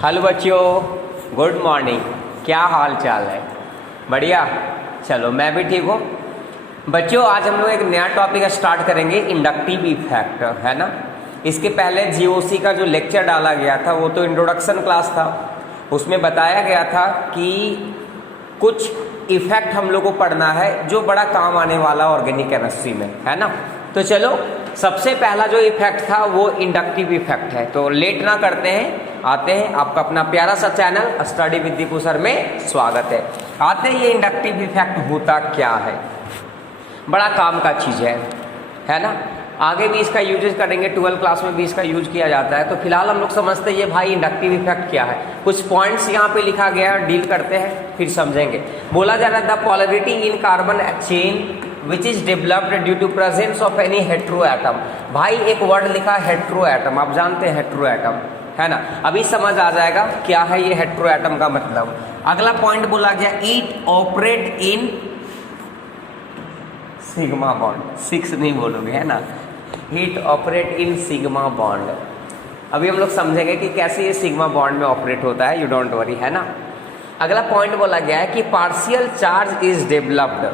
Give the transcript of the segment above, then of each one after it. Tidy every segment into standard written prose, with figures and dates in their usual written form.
Hello बच्चों, good morning. क्या हाल चाल है? बढ़िया। चलो मैं भी ठीक हूँ। बच्चों आज हम लोग एक नया टॉपिक स्टार्ट करेंगे, इंडक्टिव इफेक्ट, है ना। इसके पहले जीओसी का जो लेक्चर डाला गया था वो तो इंट्रोडक्शन क्लास था। उसमें बताया गया था कि कुछ इफेक्ट हम लोग को पढ़ना है जो बड़ा काम आने वाला ऑर्गेनिक केमिस्ट्री में, है ना। तो चलो सबसे पहला जो इफेक्ट था वो इंडक्टिव इफेक्ट है। तो लेट ना करते हैं, आते हैं। आपका अपना प्यारा सा channel study with Deepu sir में स्वागत है। आते हैं, ये इंडक्टिव इफेक्ट होता क्या है। बड़ा काम का चीज़ है ना। आगे भी इसका यूजेस करेंगे, 12 क्लास में भी इसका यूज किया जाता है। तो फिलहाल हम लोग समझते हैं ये भाई इंडक्टिव इफेक्ट क्या है। कुछ पॉइंट्स यहाँ पे लिखा गया है, डील करते हैं फिर समझेंगे। बोला जा रहा है the polarity in carbon chain which is developed due to presence of any hetero atom. भाई एक वर्ड लिखा है हेट्रो एटम, आप जानते हैं हेट्रो एटम, है ना। अभी समझ आ जाएगा क्या है ये हेट्रो एटम का मतलब। अगला पॉइंट बोला गया it operate in sigma bond. 6 नहीं बोलोगे, है ना। It operate in sigma bond. अभी हम लोग समझेंगे कि कैसे ये सिग्मा बॉन्ड में ऑपरेट होता है, यू डोंट वरी, है ना। अगला पॉइंट बोला गया है कि पार्शियल चार्ज इज डेवलप्ड,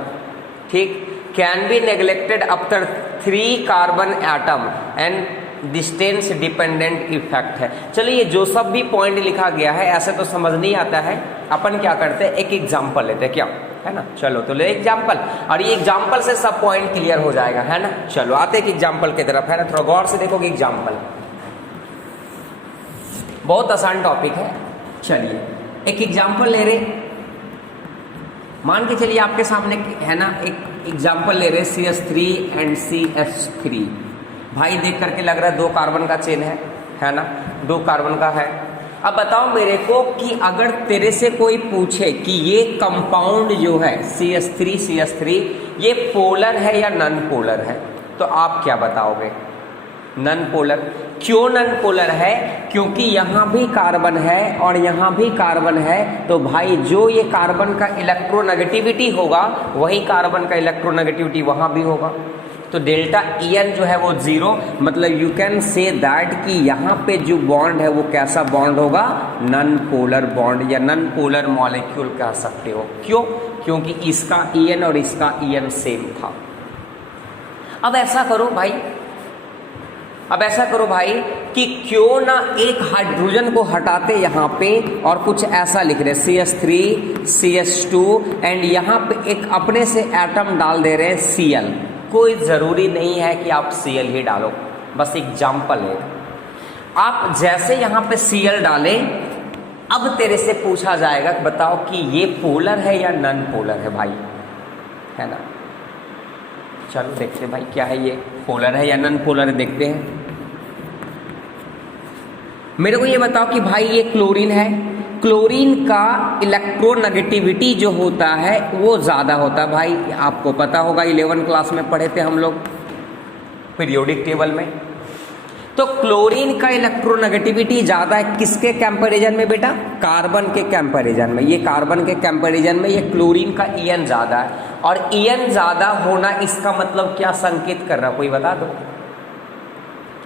ठीक, can be neglected after 3 carbon atom and distance dependent effect है। चलिए जो सब भी पॉइंट लिखा गया है ऐसे तो समझ नहीं आता है, अपन क्या करते हैं एक एग्जाम्पल लेते हैं, क्या है ना। चलो तो ले एग्जाम्पल, और ये एग्जाम्पल से सब पॉइंट क्लियर हो जाएगा, है ना। चलो आते हैं एग्जाम्पल की तरफ, है ना। थोड़ा गौर से देखोगे एग्जाम्पल, बहुत आसान टॉपिक है। चलिए एक एग्जाम्पल ले रहे, मान के चलिए आपके सामने, है ना, एक एग्जाम्पल ले रहे CH3 एंड CH3। भाई देख करके लग रहा है 2 कार्बन का चेन है ना, 2 कार्बन का है। अब बताओ मेरे को कि अगर तेरे से कोई पूछे कि ये कंपाउंड जो है CH3 ये पोलर है या नॉन पोलर है, तो आप क्या बताओगे? Non polar. क्यों नॉन पोलर है? क्योंकि यहाँ भी कार्बन है और यहाँ भी कार्बन है। तो भाई जो ये कार्बन का इलेक्ट्रोनेगेटिविटी होगा वही कार्बन का इलेक्ट्रोनेगेटिविटी वहाँ भी होगा। तो डेल्टा EN जो है वो 0, मतलब यू कैन से दैट कि यहाँ पे जो बॉन्ड है वो कैसा बॉन्ड होगा? नॉन पोलर बॉन्ड या नॉन पोलर मॉलिक्यूल कह सकते हो। क्यों? क्योंकि इसका EN और इसका EN सेम था। अब ऐसा करो भाई कि क्यों ना एक हाइड्रोजन को हटाते यहाँ पे और कुछ ऐसा लिख रहे CH3 CH2 एंड यहाँ पे एक अपने से एटम डाल दे रहे हैं Cl। कोई ज़रूरी नहीं है कि आप Cl ही डालो, बस एग्जाम्पल है। आप जैसे यहाँ पे Cl डालें, अब तेरे से पूछा जाएगा बताओ कि ये पोलर है या नॉन पोलर है भाई, है ना। चलो देखते हैं भाई क्या है, ये पोलर है या नॉन पोलर है, देखते हैं। मेरे को ये बताओ कि भाई ये क्लोरीन है, क्लोरीन का इलेक्ट्रोनेगेटिविटी जो होता है वो ज़्यादा होता है। भाई आपको पता होगा 11 क्लास में पढ़े थे हम लोग पीरियोडिक टेबल में। तो क्लोरीन का इलेक्ट्रोनेगेटिविटी ज़्यादा है किसके कंपैरिजन में बेटा? कार्बन के कंपैरिजन में। ये कार्बन के कंपैरिजन में ये क्लोरीन का EN ज़्यादा है, और EN ज़्यादा होना इसका मतलब क्या संकेत कर रहा है, कोई बता दो।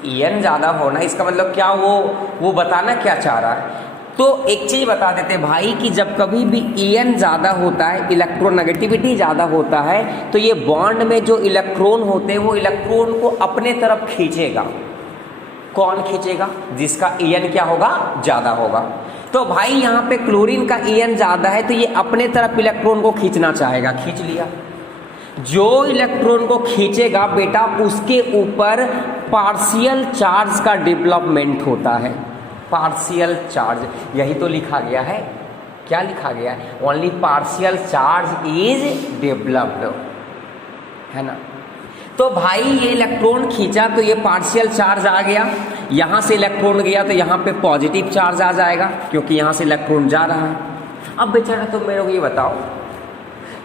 EN ज़्यादा होना इसका मतलब क्या, वो बताना क्या चाह रहा है। तो एक चीज़ बता देते भाई कि जब कभी भी EN ज़्यादा होता है, इलेक्ट्रोनेगेटिविटी ज़्यादा होता है, तो ये बॉन्ड में जो इलेक्ट्रॉन होते हैं वो इलेक्ट्रॉन को अपने तरफ खींचेगा। कौन खींचेगा? जिसका EN क्या होगा? ज़्यादा होगा। तो भाई यहाँ पे क्लोरीन का EN ज़्यादा है तो ये अपने तरफ इलेक्ट्रॉन को खींचना चाहेगा, खींच लिया। जो इलेक्ट्रॉन को खींचेगा बेटा उसके ऊपर पार्शियल चार्ज का डेवलपमेंट होता है। पार्शियल चार्ज, यही तो लिखा गया है। क्या लिखा गया है? Only partial charge is developed, है ना। तो भाई ये इलेक्ट्रॉन खींचा तो ये पार्शियल चार्ज आ गया, यहाँ से इलेक्ट्रॉन गया तो यहाँ पे पॉजिटिव चार्ज आ जाएगा क्योंकि यहाँ से इलेक्ट्रॉन जा रहा है। अब बेचारा तुम मेरे को ये बताओ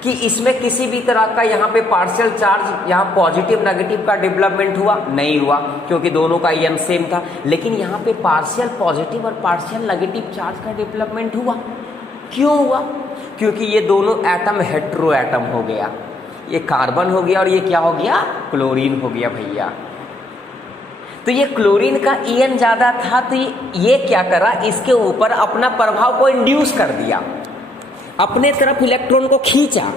कि इसमें किसी भी तरह का यहाँ पे पार्शियल चार्ज, यहाँ पॉजिटिव नेगेटिव का डेवलपमेंट हुआ? नहीं हुआ, क्योंकि दोनों का EN सेम था। लेकिन यहाँ पे पार्शियल पॉजिटिव और पार्शियल नेगेटिव चार्ज का डेवलपमेंट हुआ। क्यों हुआ? क्योंकि ये दोनों एटम हेट्रो एटम हो गया। ये कार्बन हो गया और ये क्या हो गया? क्लोरीन हो गया भैया। तो ये क्लोरीन का ईएन ज़्यादा था, तो ये क्या करा, इसके ऊपर अपना प्रभाव को इंड्यूस कर दिया, अपने तरफ इलेक्ट्रॉन को खींचा,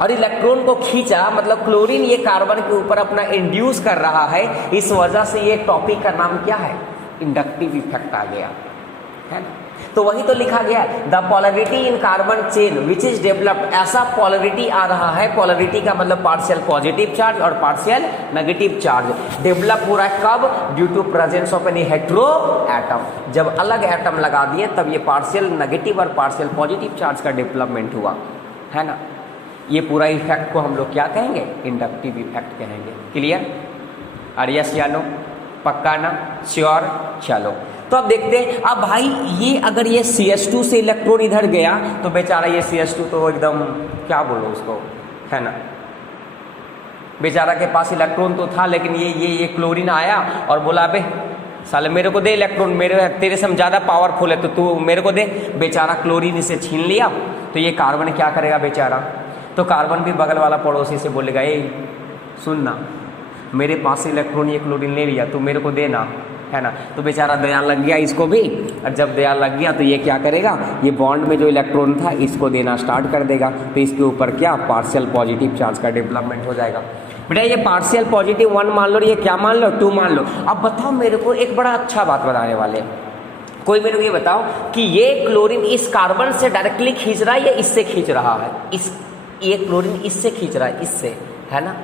और इलेक्ट्रॉन को खींचा मतलब क्लोरीन ये कार्बन के ऊपर अपना इंड्यूस कर रहा है। इस वजह से ये टॉपिक का नाम क्या है, इंडक्टिव इफेक्ट आ गया, है ना। तो वही तो लिखा गया, the polarity in carbon chain which is developed, ऐसा पोलरिटी आ रहा है, पोलरिटी का मतलब पार्शियल पॉजिटिव चार्ज और पार्शियल नेगेटिव चार्ज डेवलप हो रहा है, कब, due to presence of any hetero atom, जब अलग एटम लगा दिए तब ये पार्शियल नेगेटिव और पार्शियल पॉजिटिव चार्ज का डेवलपमेंट हुआ, है ना। ये पूरा इफेक्ट को हम लोग क्या कहेंगे, इंडक्टिव इफेक्ट कहेंगे। क्लियर, और यस या नो, पक्का ना, श्योर। चलो तो अब देखते हैं, अब भाई ये अगर ये CH2 से इलेक्ट्रॉन इधर गया तो बेचारा ये CH2 तो एकदम क्या बोलो उसको, है ना, बेचारा के पास इलेक्ट्रॉन तो था, लेकिन ये क्लोरीन आया और बोला बे साले मेरे को दे इलेक्ट्रॉन, मेरे तेरे से हम ज़्यादा पावरफुल है तो तू मेरे को दे। बेचारा क्लोरीन इसे छीन लिया, तो ये कार्बन क्या करेगा बेचारा, तो कार्बन भी बगल वाला पड़ोसी से बोलेगा, ए सुन ना, मेरे पास से इलेक्ट्रॉन ये क्लोरीन ले लिया, तू मेरे को देना, है ना। तो बेचारा दया लग गया इसको भी, और जब दया लग गया तो ये क्या करेगा, ये बॉन्ड में जो इलेक्ट्रॉन था इसको देना स्टार्ट कर देगा, तो इसके ऊपर क्या, पार्शियल पॉजिटिव चार्ज का डेवलपमेंट हो जाएगा। बेटा ये पार्शियल पॉजिटिव 1 मान लो, ये क्या मान लो, 2 मान लो। अब बताओ मेरे को एक बड़ा अच्छा बात बताने वाले, कोई मेरे को ये बताओ कि ये क्लोरीन इस कार्बन से डायरेक्टली खींच रहा है या इससे खींच रहा है, ये क्लोरीन इससे खींच रहा है, इससे, है ना,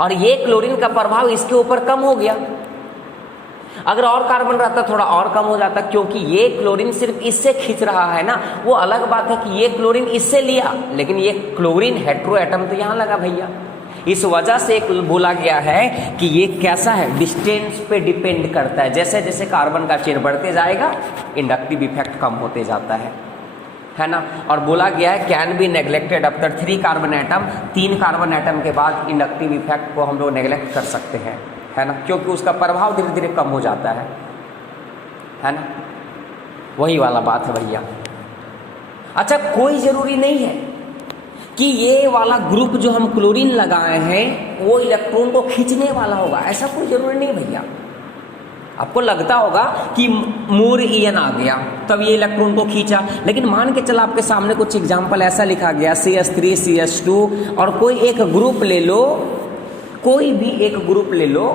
और ये क्लोरीन का प्रभाव इसके ऊपर कम हो गया। अगर और कार्बन रहता थोड़ा और कम हो जाता, क्योंकि ये क्लोरीन सिर्फ इससे खींच रहा है ना। वो अलग बात है कि ये क्लोरीन इससे लिया, लेकिन ये क्लोरीन हेट्रो एटम तो यहाँ लगा भैया। इस वजह से बोला गया है कि ये कैसा है, डिस्टेंस पे डिपेंड करता है, जैसे जैसे कार्बन का चेन बढ़ते जाएगा इंडक्टिव इफेक्ट कम होते जाता है ना। और बोला गया है can be neglected after 3 carbon atom, 3 carbon atom के बाद इंडक्टिव इफेक्ट को हम लोग नेग्लेक्ट कर सकते हैं, है ना, क्योंकि उसका प्रभाव धीरे धीरे कम हो जाता है ना। वही वाला बात है भैया। अच्छा, कोई जरूरी नहीं है कि ये वाला ग्रुप जो हम क्लोरीन लगाए हैं वो इलेक्ट्रॉन को खींचने वाला होगा, ऐसा कोई जरूरी नहीं भैया। आपको लगता होगा कि मोर ईएन आ गया तब ये इलेक्ट्रॉन को खींचा, लेकिन मान के चला आपके सामने कुछ एग्जाम्पल ऐसा लिखा गया CH3 CH2 और कोई एक ग्रुप ले लो, कोई भी एक ग्रुप ले लो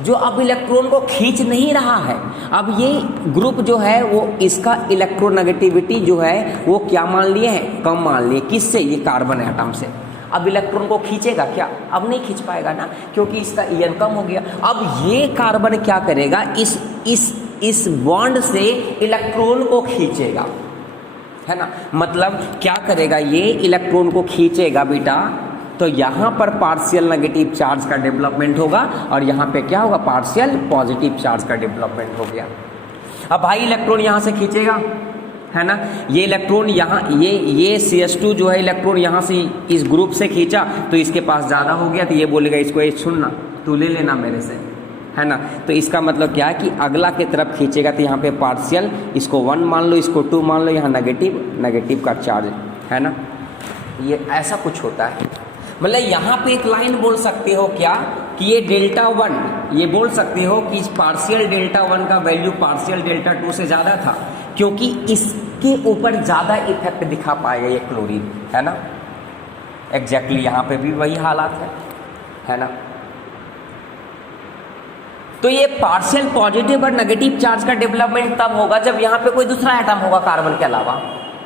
जो अब इलेक्ट्रॉन को खींच नहीं रहा है। अब ये ग्रुप जो है वो इसका इलेक्ट्रोनेगेटिविटी जो है वो क्या मान लिए हैं, कम मान लिए, किससे, ये कार्बन एटम से। अब इलेक्ट्रॉन को खींचेगा क्या, अब नहीं खींच पाएगा ना, क्योंकि इसका ईएन कम हो गया। अब ये कार्बन क्या करेगा, इस बॉन्ड से इलेक्ट्रॉन को खींचेगा, है ना। मतलब क्या करेगा, ये इलेक्ट्रॉन को खींचेगा बेटा, तो यहाँ पर पार्शियल नेगेटिव चार्ज का डेवलपमेंट होगा और यहाँ पे क्या होगा, पार्शियल पॉजिटिव चार्ज का डेवलपमेंट हो गया। अब भाई इलेक्ट्रॉन यहाँ से खींचेगा, है ना, ये इलेक्ट्रॉन यहाँ, ये CH2 जो है इलेक्ट्रॉन यहाँ से इस ग्रुप से खींचा तो इसके पास ज़्यादा हो गया, तो ये बोलेगा इसको, ये सुनना तू ले लेना मेरे से, है ना। तो इसका मतलब क्या है कि अगला की तरफ खींचेगा, तो यहाँ पे पार्शियल, इसको 1 मान लो, इसको 2 मान लो, यहाँ नेगेटिव का चार्ज, है ना। ये ऐसा कुछ होता है। मतलब यहाँ पे एक लाइन बोल सकते हो क्या कि ये डेल्टा 1, ये बोल सकते हो कि इस पार्शियल डेल्टा 1 का वैल्यू पार्शियल डेल्टा 2 से ज़्यादा था, क्योंकि इसके ऊपर ज़्यादा इफेक्ट दिखा पाएगा ये क्लोरीन, है ना। एग्जैक्टली यहाँ पे भी वही हालात है ना। तो ये पार्शियल पॉजिटिव और नेगेटिव चार्ज का डेवलपमेंट तब होगा जब यहाँ पे कोई दूसरा एटम होगा कार्बन के अलावा,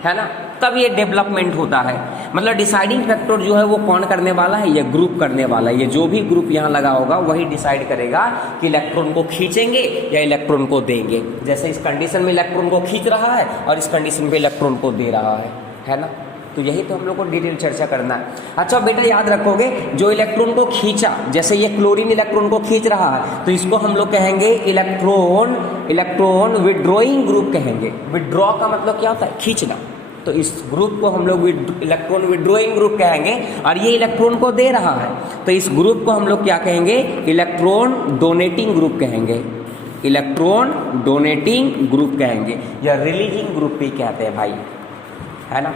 है ना, तब ये डेवलपमेंट होता है। मतलब डिसाइडिंग फैक्टर जो है वो कौन करने वाला है, ये ग्रुप करने वाला है। ये जो भी ग्रुप यहाँ लगा होगा वही डिसाइड करेगा कि इलेक्ट्रॉन को खींचेंगे या इलेक्ट्रॉन को देंगे। जैसे इस कंडीशन में इलेक्ट्रॉन को खींच रहा है और इस कंडीशन में इलेक्ट्रॉन को दे रहा है ना। तो यही तो हम लोग को डिटेल चर्चा करना है। अच्छा बेटा याद रखोगे, जो इलेक्ट्रॉन को खींचा, जैसे ये क्लोरीन इलेक्ट्रॉन को खींच रहा है तो इसको हम लोग कहेंगे इलेक्ट्रॉन विड्रॉइंग ग्रुप कहेंगे। विड्रॉ का मतलब क्या होता है, खींचना। तो इस ग्रुप को हम लोग इलेक्ट्रॉन विड्रॉइंग ग्रुप कहेंगे। और ये इलेक्ट्रॉन को दे रहा है तो इस ग्रुप को हम लोग क्या कहेंगे, इलेक्ट्रॉन डोनेटिंग ग्रुप कहेंगे। इलेक्ट्रॉन डोनेटिंग ग्रुप कहेंगे या रिलीजिंग ग्रुप भी कहते हैं भाई, है ना।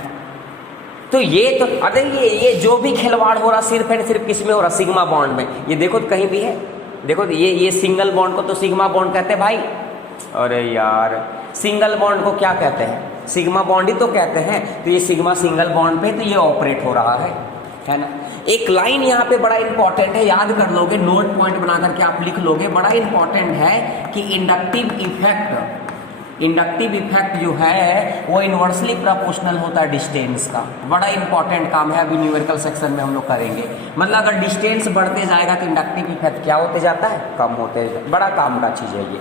तो ये तो अरे ये जो भी खिलवाड़ हो रहा सिर्फ एंड सिर्फ किस में हो रहा, सिग्मा बॉन्ड में। ये देखो तो कहीं भी है, देखो ये सिंगल बॉन्ड को तो सिग्मा बॉन्ड कहते हैं भाई। अरे यार सिंगल बॉन्ड को क्या कहते हैं, सिग्मा बॉन्ड ही तो कहते हैं। तो ये सिग्मा सिंगल बॉन्ड पे तो ये ऑपरेट हो रहा है ना। एक लाइन यहाँ पे बड़ा इंपॉर्टेंट है, याद कर लोगे, नोट पॉइंट बना करके आप लिख लोगे, बड़ा इंपॉर्टेंट है कि इंडक्टिव इफेक्ट जो है वो इन्वर्सली प्रोपोर्शनल होता है डिस्टेंस का। बड़ा इंपॉर्टेंट काम है, अभी न्यूमेरिकल सेक्शन में हम लोग करेंगे। मतलब अगर डिस्टेंस बढ़ते जाएगा तो इंडक्टिव इफेक्ट क्या होते जाता है, कम होते जाता है। बड़ा काम का चीज़ है ये,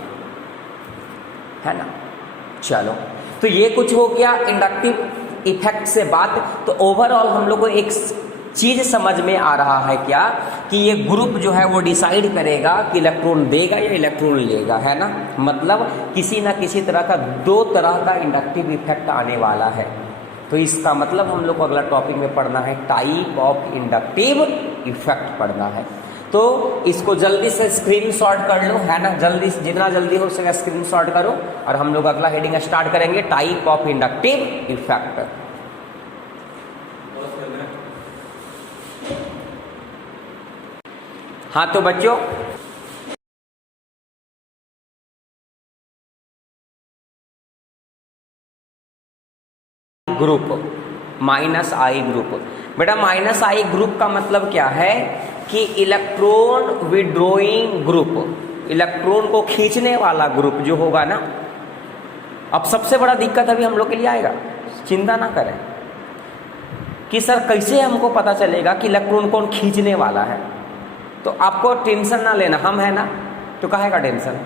है ना। चलो तो ये कुछ हो गया इंडक्टिव इफेक्ट से बात। तो ओवरऑल हम लोग को एक चीज समझ में आ रहा है क्या, कि ये ग्रुप जो है वो डिसाइड करेगा कि इलेक्ट्रॉन देगा या इलेक्ट्रॉन लेगा, है ना। मतलब किसी ना किसी तरह का दो तरह का इंडक्टिव इफेक्ट आने वाला है। तो इसका मतलब हम लोग को अगला टॉपिक में पढ़ना है टाइप ऑफ इंडक्टिव इफेक्ट पढ़ना है। तो इसको जल्दी से स्क्रीनशॉट कर लो, है ना, जल्दी जितना जल्दी हो सके स्क्रीनशॉट करो। और हम लोग अगला हेडिंग स्टार्ट करेंगे, टाइप ऑफ इंडक्टिव इफेक्ट। हाँ तो बच्चों ग्रुप माइनस आई ग्रुप, बेटा माइनस आई ग्रुप का मतलब क्या है कि इलेक्ट्रॉन विड्रॉइंग ग्रुप, इलेक्ट्रॉन को खींचने वाला ग्रुप जो होगा ना। अब सबसे बड़ा दिक्कत अभी हम लोग के लिए आएगा, चिंता ना करें कि सर कैसे हमको पता चलेगा कि इलेक्ट्रॉन कौन खींचने वाला है। तो आपको टेंशन ना लेना, हम है ना, तो काहे का टेंशन,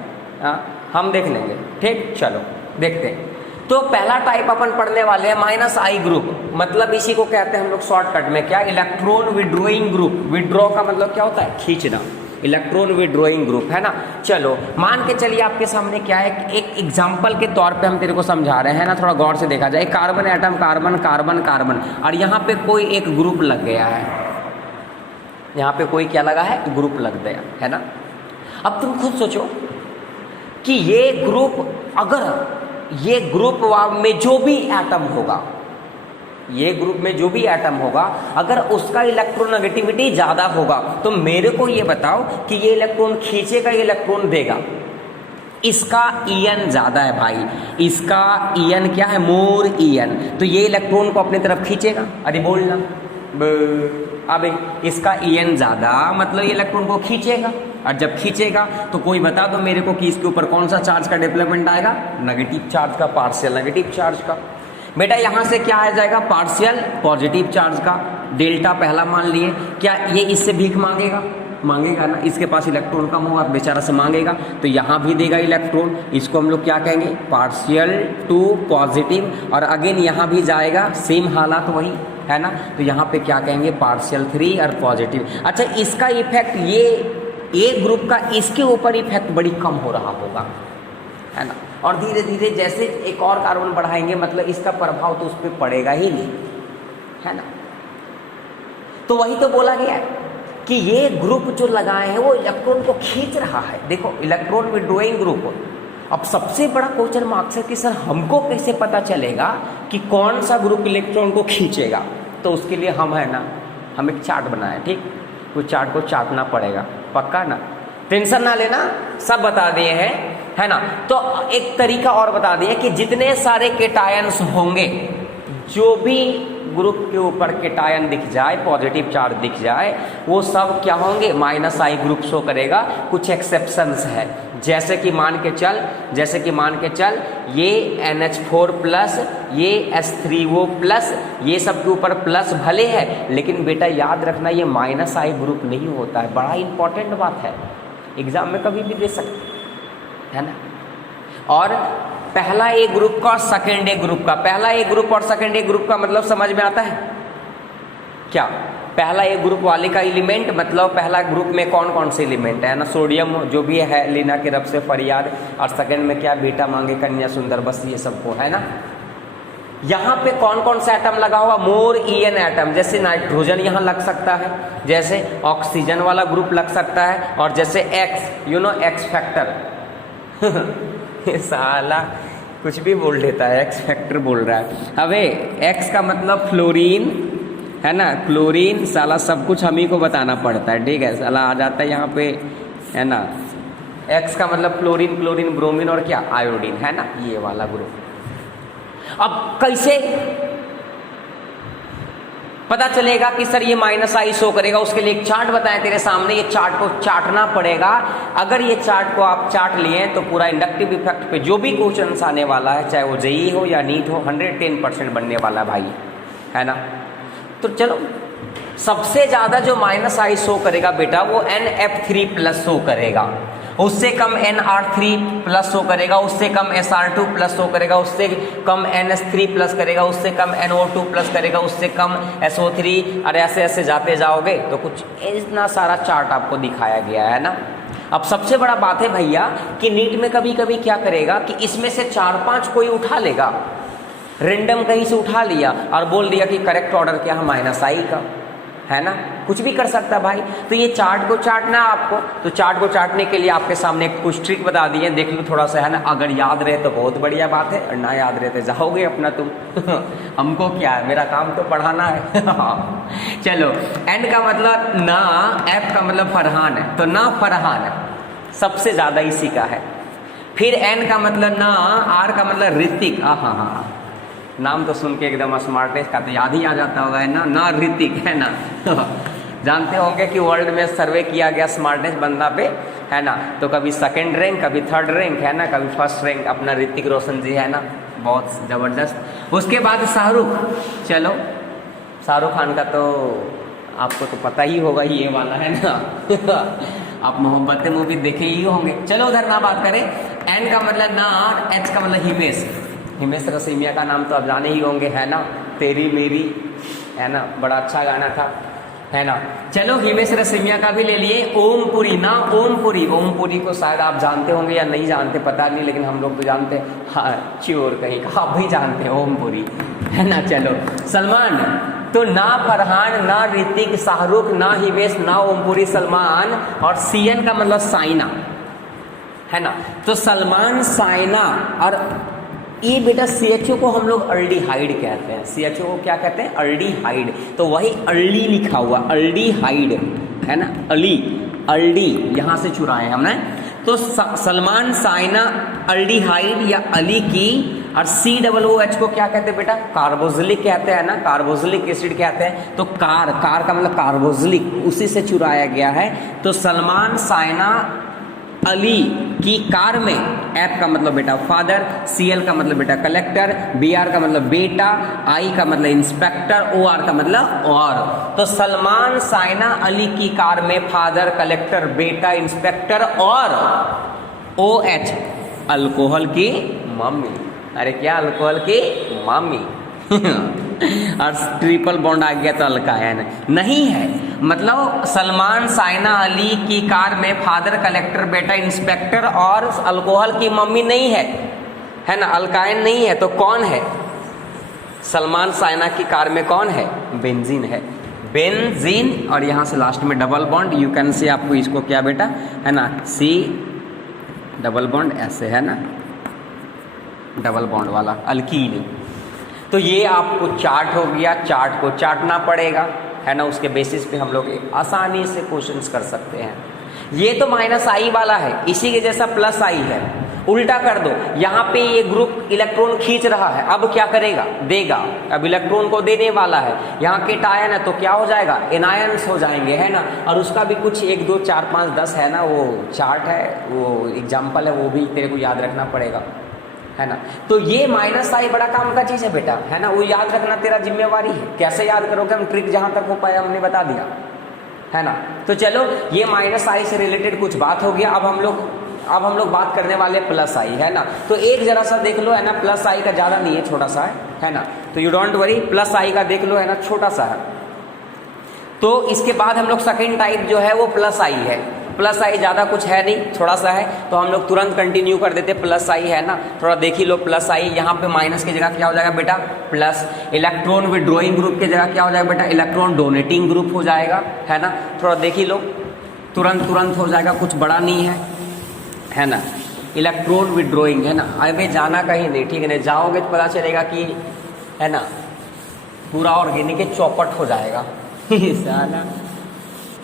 हम देख लेंगे, ठीक। चलो देखते हैं। तो पहला टाइप अपन पढ़ने वाले हैं माइनस आई ग्रुप, मतलब इसी को कहते हैं हम लोग शॉर्टकट में क्या, इलेक्ट्रॉन विड्रॉइंग ग्रुप। विड्रॉ का मतलब क्या होता है, खींचना, इलेक्ट्रॉन विड्रॉइंग ग्रुप, है ना। चलो मान के चलिए आपके सामने क्या है, एक एग्जांपल के तौर पे हम तेरे को समझा रहे हैं ना, थोड़ा गौर से देखा जाए। Carbon atom, carbon carbon carbon, और यहाँ पे कोई एक ग्रुप लग गया है, यहाँ पे कोई क्या लगा है, ग्रुप लग गया, है ना। अब तुम खुद सोचो कि ये ग्रुप, अगर ये ग्रुप में जो भी एटम होगा, ये ग्रुप में जो भी एटम होगा, अगर उसका इलेक्ट्रोनेगेटिविटी ज़्यादा होगा, तो मेरे को ये बताओ कि ये इलेक्ट्रॉन खींचेगा, ये इलेक्ट्रॉन देगा। इसका ईएन ज़्यादा है भाई, इसका ईएन क्या है, मोर ईएन, तो ये इलेक्ट्रॉन को अपनी तरफ खींचेगा। अरे बोलना, अब इसका ईएन ज़्यादा, मतलब ये इलेक्ट्रॉन को खींचेगा। और जब खींचेगा तो कोई बता दो मेरे को कि इसके ऊपर कौन सा चार्ज का डेवलपमेंट आएगा, नेगेटिव चार्ज का, पार्शियल नेगेटिव चार्ज का। बेटा यहाँ से क्या आ जाएगा, पार्शियल पॉजिटिव चार्ज का। डेल्टा पहला मान लिए, क्या ये इससे भीख मांगेगा, मांगेगा ना, इसके पास इलेक्ट्रॉन कम होगा, बेचारा से मांगेगा, तो यहाँ भी देगा इलेक्ट्रॉन। इसको हम लोग क्या कहेंगे, पार्शियल टू पॉजिटिव। और अगेन यहाँ भी जाएगा, सेम हालात वही, है ना। तो यहाँ पे क्या कहेंगे, पार्शियल 3 और पॉजिटिव। अच्छा, इसका इफेक्ट ये ग्रुप का इसके ऊपर इफेक्ट बड़ी कम हो रहा होगा, है ना। और धीरे धीरे जैसे एक और कार्बन बढ़ाएंगे, मतलब इसका प्रभाव तो उस पर पड़ेगा ही नहीं, है ना। तो वही तो बोला गया है कि ये ग्रुप जो लगाए हैं वो इलेक्ट्रॉन को खींच रहा है। देखो, इलेक्ट्रॉन विड्रॉइंग ग्रुप। अब सबसे बड़ा क्वेश्चन मार्क्स है कि सर हमको कैसे पता चलेगा कि कौन सा ग्रुप इलेक्ट्रॉन को खींचेगा। तो उसके लिए हम, है ना, हम एक चार्ट बनाए, ठीक। उस चार्ट को चाटना पड़ेगा, पक्का ना, टेंशन ना लेना, सब बता दिए हैं, है ना। तो एक तरीका और बता दिए कि जितने सारे केटायंस होंगे, जो भी ग्रुप के ऊपर केटायन दिख जाए, पॉजिटिव चार्ज दिख जाए, वो सब क्या होंगे, माइनस आई ग्रुप शो करेगा। कुछ एक्सेप्शंस है, जैसे कि मान के चल ये NH4 प्लस, ये H3O प्लस, ये सब के ऊपर प्लस भले है, लेकिन बेटा याद रखना ये माइनस आई ग्रुप नहीं होता है। बड़ा इंपॉर्टेंट बात है, एग्जाम में कभी भी दे सकते, है ना। और पहला ए ग्रुप का और सेकेंड ए ग्रुप का, पहला ए ग्रुप और सेकेंड ए ग्रुप का मतलब समझ में आता है क्या। पहला ए ग्रुप वाले का एलिमेंट, मतलब पहला ग्रुप में कौन कौन से एलिमेंट है ना, सोडियम जो भी है, लीना के रब से फरियाद, और सेकेंड में क्या, बेटा मांगे कन्या सुंदर, बस ये सबको, है ना। यहाँ पे कौन कौन सा एटम लगा हुआ, मोर ईएन एटम, जैसे नाइट्रोजन यहाँ लग सकता है, जैसे ऑक्सीजन वाला ग्रुप लग सकता है, और जैसे एक्स, एक्स फैक्टर साला कुछ भी बोल देता है, एक्स फैक्टर बोल रहा है। अबे एक्स का मतलब फ्लोरीन, है ना, क्लोरीन, साला सब कुछ हम ही को बताना पड़ता है, ठीक है। साला आ जाता है यहाँ पे है ना। X का मतलब फ्लोरीन, क्लोरीन, ब्रोमीन और क्या आयोडीन, है ना, ये वाला ग्रुप। अब कैसे पता चलेगा कि सर ये -I शो करेगा, उसके लिए एक चार्ट बताएं तेरे सामने, ये चार्ट को चाटना पड़ेगा। अगर ये चार्ट को आप चाट लिए तो पूरा इंडक्टिव इफेक्ट पे जो भी क्वेश्चन आने वाला है, चाहे वो जेईई हो या नीट हो, 110% बनने वाला है भाई, है ना। तो चलो, सबसे ज्यादा जो -I शो करेगा बेटा वो NF3+ शो करेगा, उससे कम NR3+ शो करेगा, उससे कम SR2+ शो करेगा, उससे कम NS3+ करेगा, उससे कम NO2+ करेगा, उससे कम SO3, अरे ऐसे ऐसे जाते जाओगे तो कुछ इतना सारा चार्ट आपको दिखाया गया है ना। अब सबसे बड़ा बात है भैया कि नीट में कभी कभी क्या करेगा कि इसमें से 4-5 कोई उठा लेगा, रेंडम कहीं से उठा लिया और बोल दिया कि करेक्ट ऑर्डर क्या है -I का, है ना, कुछ भी कर सकता है भाई। तो ये चार्ट को चाटना आपको, तो चार्ट को चाटने के लिए आपके सामने कुछ ट्रिक बता दिए, देख लो थोड़ा सा, है ना। अगर याद रहे तो बहुत बढ़िया बात है, और ना याद रहे तो जाओगे अपना तुम हमको क्या है, मेरा काम तो पढ़ाना है चलो, N का मतलब ना, F का मतलब फरहान है, तो ना फरहान है सबसे ज्यादा इसी का है। फिर N का मतलब ना, R का मतलब ऋतिक, हाँ, नाम तो सुन के एकदम स्मार्टेस्ट का तो याद ही आ जाता होगा, है ना ऋतिक, है ना जानते होंगे कि वर्ल्ड में सर्वे किया गया स्मार्टनेस बंदा पे, है ना, तो कभी 2nd रैंक, कभी 3rd रैंक, है ना, कभी 1st रैंक अपना ऋतिक रोशन जी, है ना, बहुत ज़बरदस्त। उसके बाद शाहरुख, चलो शाहरुख खान का तो आपको तो पता ही होगा, ये वाला, है ना आप मोहब्बत मूवी देखे ही होंगे। चलो उधर ना बात करें। N का मतलब ना, H का मतलब हिमेश रेशमिया का नाम तो आप जाने ही होंगे, है ना, तेरी मेरी, है ना, बड़ा अच्छा गाना था, है ना। चलो हिमेश रेशमिया का भी ले लिए। ओमपुरी ना, ओमपुरी को शायद आप जानते होंगे या नहीं जानते पता नहीं, लेकिन हम लोग तो जानते हैं, हाँ चोर कहीं का, आप भी जानते हैं ओमपुरी, है ना। चलो सलमान, तो ना फरहान, ना ऋतिक, शाहरुख, ना हिमेश, ना ओमपुरी, सलमान, और CN का मतलब साइना, है ना। तो सलमान, साइना, और ये बेटा CHO को हम लोग अल्डिहाइड कहते हैं, CHO को क्या कहते हैं, अल्डिहाइड, तो वही अल्डी लिखा हुआ, अल्डिहाइड, है ना, अल्डी यहाँ से चुराए हमने। तो सलमान, साइना, अल्डिहाइड या अली की, और COOH को क्या कहते हैं बेटा, कार्बोक्सिलिक कहते हैं ना, कार्बोक्सिलिक एसिड कहते हैं। तो कार का मतलब कार्बोक्सिलिक, उसी से चुराया गया है। तो सलमान, साइना, अली की कार में F का मतलब बेटा फादर, CL का मतलब बेटा कलेक्टर, BR का मतलब बेटा, I का मतलब इंस्पेक्टर, OR का मतलब और। तो सलमान, साइना, अली की कार में फादर, कलेक्टर, बेटा, इंस्पेक्टर और OH अल्कोहल की मम्मी। अरे क्या अल्कोहल की मम्मी और ट्रिपल बॉन्ड आ गया तो अल्कायन नहीं है। मतलब सलमान, साइना, अली की कार में फादर, कलेक्टर, बेटा, इंस्पेक्टर और अल्कोहल की मम्मी नहीं है, है ना, अल्कायन नहीं है। तो कौन है? सलमान, साइना की कार में कौन है? बेंजीन है, बेंजीन। और यहाँ से लास्ट में double bond, you can say आपको इसको क्या बेटा, है ना, C डबल बॉन्ड ऐसे, है ना, डबल बॉन्ड वाला अल्कीन। तो ये आपको चार्ट हो गया, चार्ट को चाटना पड़ेगा, है ना, उसके बेसिस पे हम लोग आसानी से क्वेश्चंस कर सकते हैं। ये तो -I वाला है, इसी के जैसा +I है। उल्टा कर दो, यहाँ पे ये ग्रुप इलेक्ट्रॉन खींच रहा है, अब क्या करेगा? देगा, अब इलेक्ट्रॉन को देने वाला है। यहाँ केटायन है तो क्या हो जाएगा? एनायंस हो जाएंगे, है ना। और उसका भी कुछ 1 2 4 5 10 है ना, वो चार्ट है, वो एग्जाम्पल है, वो भी तेरे को याद रखना पड़ेगा, है ना। तो ये -I बड़ा काम का चीज़ है बेटा, है ना, वो याद रखना तेरा जिम्मेवारी है। कैसे याद करोगे? हम ट्रिक जहाँ तक हो पाया हमने बता दिया, है ना। तो चलो ये -I से रिलेटेड कुछ बात हो गया। अब हम लोग बात करने वाले +I, है ना। तो एक जरा सा देख लो, है ना, +I का ज़्यादा नहीं है, छोटा सा है ना। तो यू डोंट वरी, +I का देख लो, है ना, छोटा सा है। तो इसके बाद हम लोग सेकेंड टाइप जो है वो +I है। +I ज़्यादा कुछ है नहीं, थोड़ा सा है, तो हम लोग तुरंत कंटिन्यू कर देते। +I है ना, थोड़ा देख ही लो। +I यहाँ पे माइनस की जगह क्या हो जाएगा बेटा? प्लस। इलेक्ट्रॉन विड्रॉइंग ग्रुप की जगह क्या हो जाएगा बेटा? इलेक्ट्रॉन डोनेटिंग ग्रुप हो जाएगा, है ना। थोड़ा देख ही लो, तुरंत हो जाएगा, कुछ बड़ा नहीं है ना। इलेक्ट्रॉन विड्रॉइंग, है ना। अरे जाना कहीं नहीं, ठीक है ना, जाओगे तो पता चलेगा कि, है ना, पूरा ऑर्गेनिक चौपट हो जाएगा साला।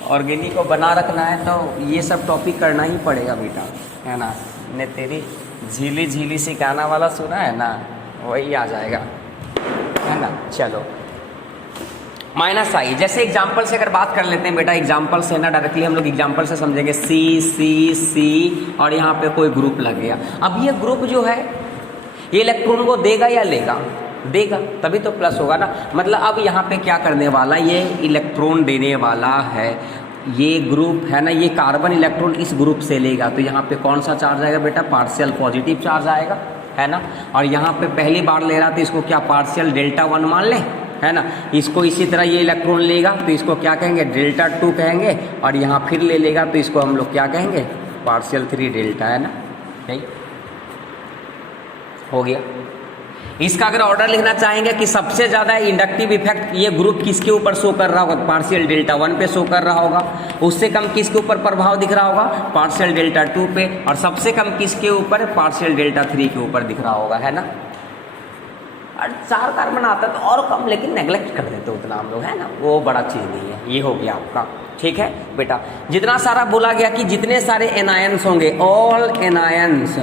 ऑर्गेनिक को बना रखना है तो ये सब टॉपिक करना ही पड़ेगा बेटा, है ना। ने तेरी झीली झीली सी गाना वाला सुना है ना, वही आ जाएगा, है ना। चलो माइनस आई, जैसे एग्जाम्पल से अगर बात कर लेते हैं बेटा, एग्जाम्पल से ना डायरेक्टली हम लोग एग्जाम्पल से समझेंगे। सी सी सी और यहाँ पे कोई ग्रुप लग गया। अब ये ग्रुप जो है ये इलेक्ट्रॉन को देगा या लेगा? देगा, तभी तो प्लस होगा ना। मतलब अब यहाँ पे क्या करने वाला, ये इलेक्ट्रॉन देने वाला है, ये ग्रुप है ना, ये कार्बन इलेक्ट्रॉन इस ग्रुप से लेगा, तो यहाँ पे कौन सा चार्ज आएगा बेटा? पार्शियल पॉजिटिव चार्ज आएगा, है ना। और यहाँ पे पहली बार ले रहा तो इसको क्या पार्शियल डेल्टा 1 मान ले, है ना। इसको इसी तरह ये इलेक्ट्रॉन लेगा तो इसको क्या कहेंगे? डेल्टा 2 कहेंगे। और यहाँ फिर ले लेगा तो इसको हम लोग क्या कहेंगे? पार्शियल 3 डेल्टा, है ना। यही हो गया। इसका अगर ऑर्डर लिखना चाहेंगे कि सबसे ज़्यादा इंडक्टिव इफेक्ट ये ग्रुप किसके ऊपर शो कर रहा होगा? पार्शियल डेल्टा 1 पे शो कर रहा होगा। उससे कम किसके ऊपर प्रभाव दिख रहा होगा? पार्शियल डेल्टा 2 पे। और सबसे कम किसके ऊपर? पार्शियल डेल्टा 3 के ऊपर दिख रहा होगा, है ना। और 4 कार्बन आता तो और कम, लेकिन नेग्लेक्ट कर देते उतना हम लोग, है ना, वो बड़ा चीज़ नहीं है। ये हो गया आपका, ठीक है बेटा। जितना सारा बोला गया कि जितने सारे एनायंस होंगे, ऑल एनायंस,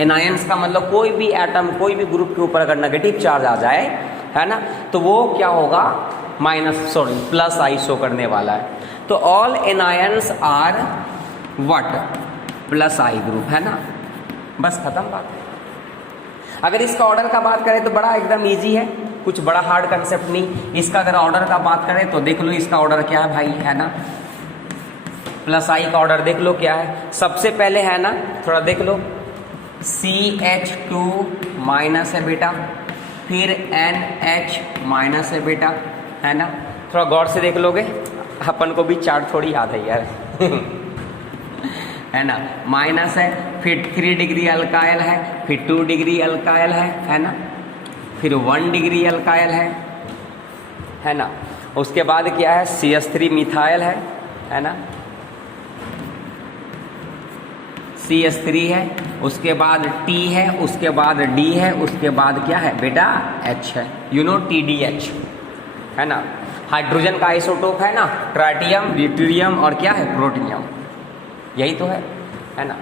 एनायंस का मतलब कोई भी एटम, कोई भी ग्रुप के ऊपर अगर नेगेटिव चार्ज आ जाए, है ना, तो वो क्या होगा? प्लस आई शो करने वाला है। तो all anions are what? Plus I group, है ना। बस खत्म बात। अगर इसका ऑर्डर का बात करें तो बड़ा एकदम इजी है, कुछ बड़ा हार्ड कंसेप्ट नहीं। इसका अगर ऑर्डर का बात करें तो देख लो इसका ऑर्डर क्या है भाई, है ना। प्लस आई का ऑर्डर देख लो क्या है। सबसे पहले है ना, थोड़ा देख लो, CH2 माइनस है बेटा, फिर NH माइनस है बेटा, है ना। थोड़ा गौर से देख लोगे, अपन को भी चार्ट थोड़ी याद है यार है ना। माइनस है, फिर 3 डिग्री अल्काइल है, फिर 2 डिग्री अल्काइल है ना, फिर 1 डिग्री अल्काइल है ना। उसके बाद क्या है? CH3 मिथाइल है ना, CH3 है, उसके बाद T है, उसके बाद D है, उसके बाद क्या है बेटा? H है, यू नो TDH, है ना। हाइड्रोजन का आइसोटोप है ना, ट्राइटियम, ड्यूटेरियम और क्या है? प्रोटियम, यही तो है ना।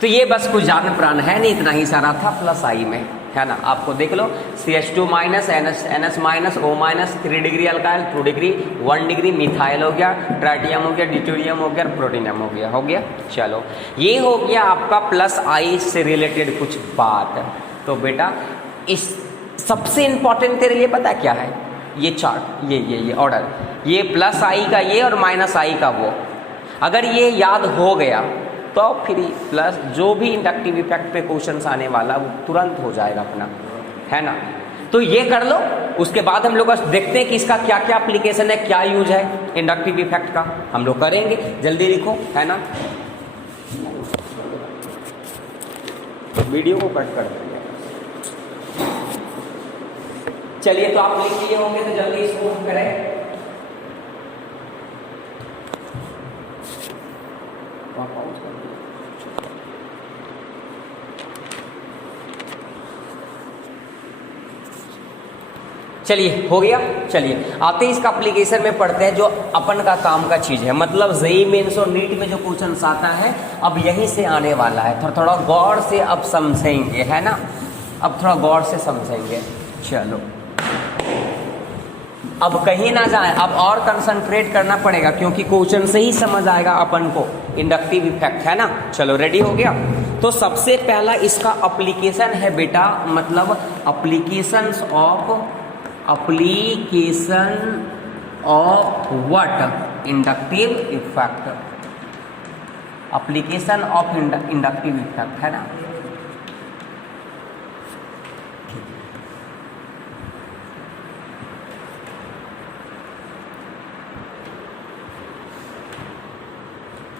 तो ये बस कुछ जान प्राण है नहीं, इतना ही सारा था प्लस आई में, है ना। आपको देख लो, CH2 minus, NS minus, O minus, 3 degree alkyl, 2 degree, 1 degree methyl हो गया, ट्राइटियम हो गया, ड्यूटेरियम हो गया, प्रोटियम हो गया। चलो ये हो गया आपका प्लस आई से रिलेटेड कुछ बात। तो बेटा इस सबसे इंपॉर्टेंट तेरे लिए पता क्या है? ये चार्ट, ये ऑर्डर, ये प्लस आई का ये और माइनस आई का वो। अगर ये याद हो गया तो फिर प्लस जो भी इंडक्टिव इफेक्ट पे क्वेश्चंस आने वाला वो तुरंत हो जाएगा अपना, है ना। तो ये कर लो, उसके बाद हम लोग देखते हैं कि इसका क्या क्या एप्लीकेशन है, क्या यूज है इंडक्टिव इफेक्ट का, हम लोग करेंगे। जल्दी लिखो, है ना। वीडियो को कट कर देंगे। चलिए, तो आप लिख लिए होंगे तो जल्दी इसको करें। चलिए हो गया। चलिए आते ही इसका एप्लीकेशन में पढ़ते हैं, जो अपन का काम का चीज़ है। मतलब जेईई मेंस और नीट में जो क्वेश्चन आता है अब यहीं से आने वाला है। थोड़ा गौर से अब समझेंगे, है ना। अब थोड़ा गौर से समझेंगे। चलो अब कहीं ना जाए, अब और कंसंट्रेट करना पड़ेगा क्योंकि क्वेश्चन से ही समझ आएगा अपन को इंडक्टिव इफेक्ट, है ना। चलो रेडी हो गया। तो सबसे पहला इसका एप्लीकेशन है बेटा, मतलब application of what? Inductive effect. Application of inductive effect, है ना।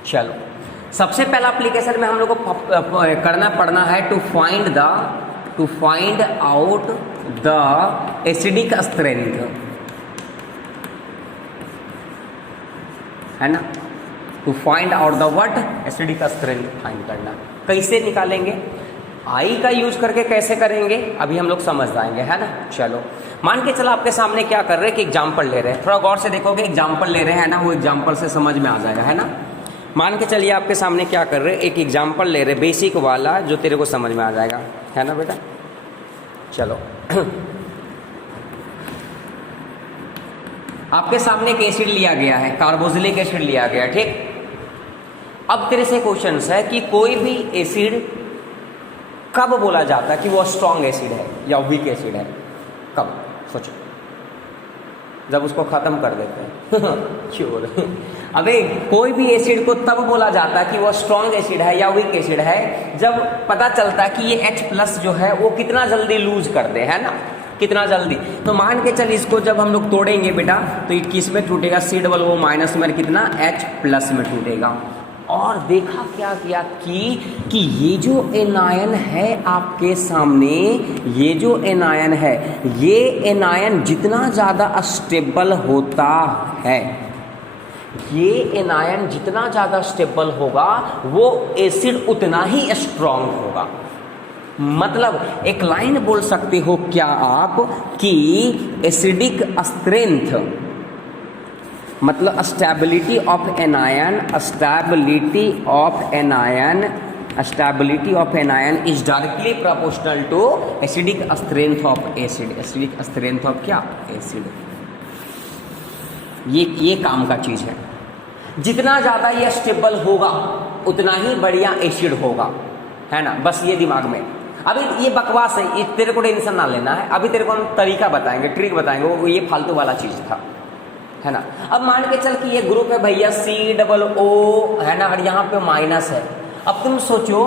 चलो सबसे पहला एप्लीकेशन में हम लोग को पढ़ना है to find out the acidic strength, है ना। To find out the what? Acidic strength find करना। कैसे निकालेंगे? आई का यूज करके कैसे करेंगे अभी हम लोग समझ जाएंगे, है ना। चलो मान के चलो आपके सामने क्या कर रहे हैं कि एग्जाम्पल ले रहे हैं, थोड़ा गौर से देखोगे, एग्जाम्पल ले रहे हैं ना, वो एग्जाम्पल से समझ में आ जाएगा, है ना। मान के चलिए आपके सामने क्या कर रहे हैं, एक एग्जाम्पल ले रहे बेसिक वाला जो तेरे को समझ में आ जाएगा, है ना बेटा। चलो आपके सामने एक एसिड लिया गया है, कार्बोक्सिलिक एसिड लिया गया, ठीक। अब तेरे से क्वेश्चन है कि कोई भी एसिड कब बोला जाता है कि वो स्ट्रॉन्ग एसिड है या वीक एसिड है, कब, सोचो, जब उसको खत्म कर देते हैं श्योर अबे कोई भी एसिड को तब बोला जाता है कि वो स्ट्रॉन्ग एसिड है या वीक एसिड है जब पता चलता है कि ये H+ जो है वो कितना जल्दी लूज कर दे, है ना, कितना जल्दी। तो मान के चल इसको जब हम लोग तोड़ेंगे बेटा तो ये किस में टूटेगा, C+O- में कितना H+ में टूटेगा। और देखा क्या किया कि ये जो एनायन है आपके सामने, ये जो एनायन है, ये एनायन जितना ज़्यादा स्टेबल होता है, ये एनायन जितना ज़्यादा स्टेबल होगा वो एसिड उतना ही स्ट्रॉन्ग होगा। मतलब एक लाइन बोल सकते हो क्या आप कि एसिडिक स्ट्रेंथ मतलब stability of anion, stability of anion, stability of anion is directly proportional to acidic strength of acid, acidic strength of क्या, एसिड। ये काम का चीज है, जितना ज्यादा ये स्टेबल होगा उतना ही बढ़िया एसिड होगा, है ना, बस ये दिमाग में। अभी ये बकवास है, ये तेरे को टेंशन ना लेना है, अभी तेरे को हम तरीका बताएंगे, ट्रिक बताएंगे, वो ये फालतू वाला चीज था, है ना। अब मान के चल कि ये ग्रुप है भैया COO, है ना, और यहाँ पे माइनस है। अब तुम सोचो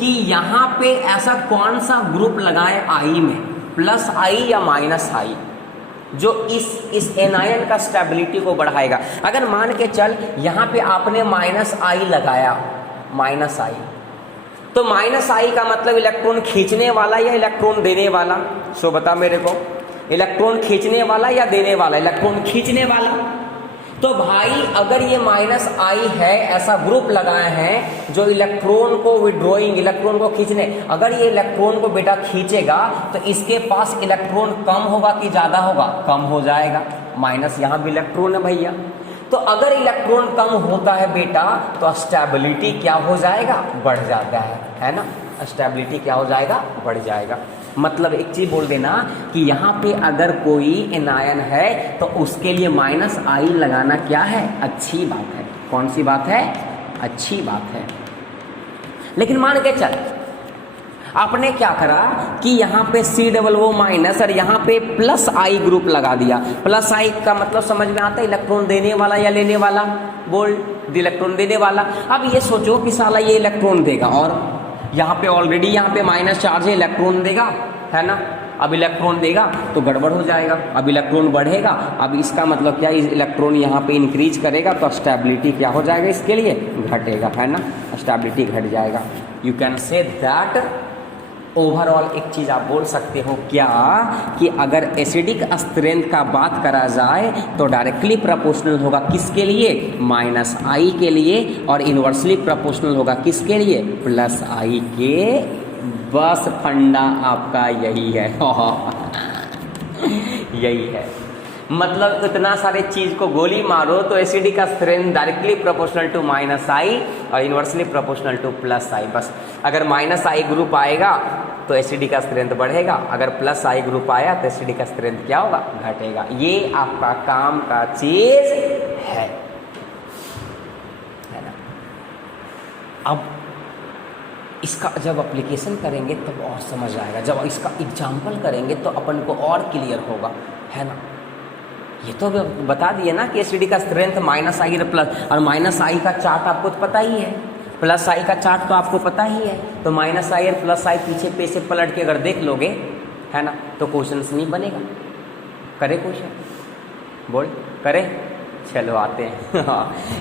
कि यहाँ पे ऐसा कौन सा ग्रुप लगाए आई में, +I या -I, जो इस एनायन का स्टेबिलिटी को बढ़ाएगा। अगर मान के चल यहाँ पे आपने -I लगाया, -I, तो -I का मतलब इलेक्ट्रॉन खींचने वाला या इलेक्ट्रॉन देने वाला, सो बता मेरे को, इलेक्ट्रॉन खींचने वाला या देने वाला, इलेक्ट्रॉन खींचने वाला। तो भाई अगर ये -I है, ऐसा ग्रुप लगाए हैं जो इलेक्ट्रॉन को विड्रॉइंग, इलेक्ट्रॉन को खींचने, अगर ये इलेक्ट्रॉन को बेटा खींचेगा तो इसके पास इलेक्ट्रॉन कम होगा कि ज्यादा होगा, कम हो जाएगा, माइनस यहाँ भी इलेक्ट्रॉन है भैया। तो अगर इलेक्ट्रॉन कम होता है बेटा तो स्टेबिलिटी क्या हो जाएगा, बढ़ जाता है ना, स्टेबिलिटी क्या हो जाएगा, बढ़ जाएगा। मतलब एक चीज बोल देना कि यहाँ पे अगर कोई एनायन है तो उसके लिए -I लगाना क्या है, अच्छी बात है। कौन सी बात है, अच्छी बात है। लेकिन मान के चल आपने क्या करा कि यहाँ पे COO- और यहाँ पे +I ग्रुप लगा दिया। +I का मतलब समझ में आता है, इलेक्ट्रॉन देने वाला या लेने वाला, बोल, इलेक्ट्रॉन देने वाला। अब ये सोचो कि साला ये इलेक्ट्रॉन देगा और यहाँ पे ऑलरेडी यहाँ पे माइनस चार्ज है, इलेक्ट्रॉन देगा, है ना। अब इलेक्ट्रॉन देगा तो गड़बड़ हो जाएगा, अब इलेक्ट्रॉन बढ़ेगा, अब इसका मतलब क्या, इलेक्ट्रॉन यहाँ पे इंक्रीज करेगा तो स्टेबिलिटी क्या हो जाएगा, इसके लिए घटेगा, है ना, स्टेबिलिटी घट जाएगा। You can say that overall एक चीज आप बोल सकते हो क्या कि अगर एसिडिक स्ट्रेंथ का बात करा जाए तो डायरेक्टली प्रोपोर्शनल होगा किसके लिए, -I के लिए, और इनवर्सली प्रोपोर्शनल होगा किसके लिए, +I के। बस फंडा आपका यही है यही है। मतलब इतना सारे चीज को गोली मारो तो acidic strength directly proportional to -I और इनवर्सली प्रोपोर्शनल टू +I। बस अगर -I ग्रुप आएगा तो एसिडिक स्ट्रेंथ बढ़ेगा, अगर +I ग्रुप आया तो एसिडिक स्ट्रेंथ क्या होगा, घटेगा। ये आपका काम का चीज है ना। अब इसका जब एप्लीकेशन करेंगे तब और समझ आएगा, जब इसका एग्जाम्पल करेंगे तो अपन को और क्लियर होगा, है ना। ये तो बता दिए ना कि एसिडिक स्ट्रेंथ -I और -I का चार्ट आपको तो पता ही है, +I का चार्ट तो आपको पता ही है। तो -I और +I पीछे पे से पलट के अगर देख लोगे, है ना, तो क्वेश्चन नहीं बनेगा। करे क्वेश्चन, बोल करे, चलो आते हैं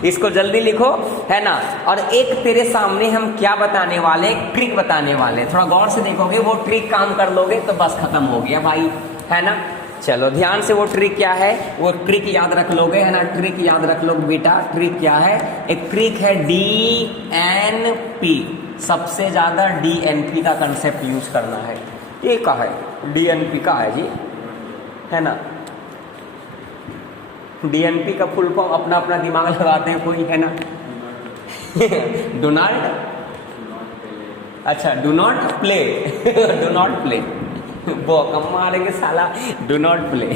इसको जल्दी लिखो, है ना। और एक तेरे सामने हम क्या बताने वाले, ट्रिक बताने वाले, थोड़ा गौर से देखोगे, वो ट्रिक काम कर लोगे तो बस खत्म हो गया भाई, है ना। चलो ध्यान से, वो ट्रिक क्या है, वो ट्रिक याद रख लोगे, है ना, ट्रिक याद रख लो बेटा। ट्रिक क्या है, एक ट्रिक है DNP, सबसे ज़्यादा डीएनपी का कंसेप्ट यूज करना है। ये का है डीएनपी का है जी, है ना। डीएनपी का फुल फॉर्म अपना अपना दिमाग लगाते हैं कोई, है ना। डोनाल्ड, अच्छा do not play, do not play, वो कम मारेंगे साला, डू नॉट प्ले।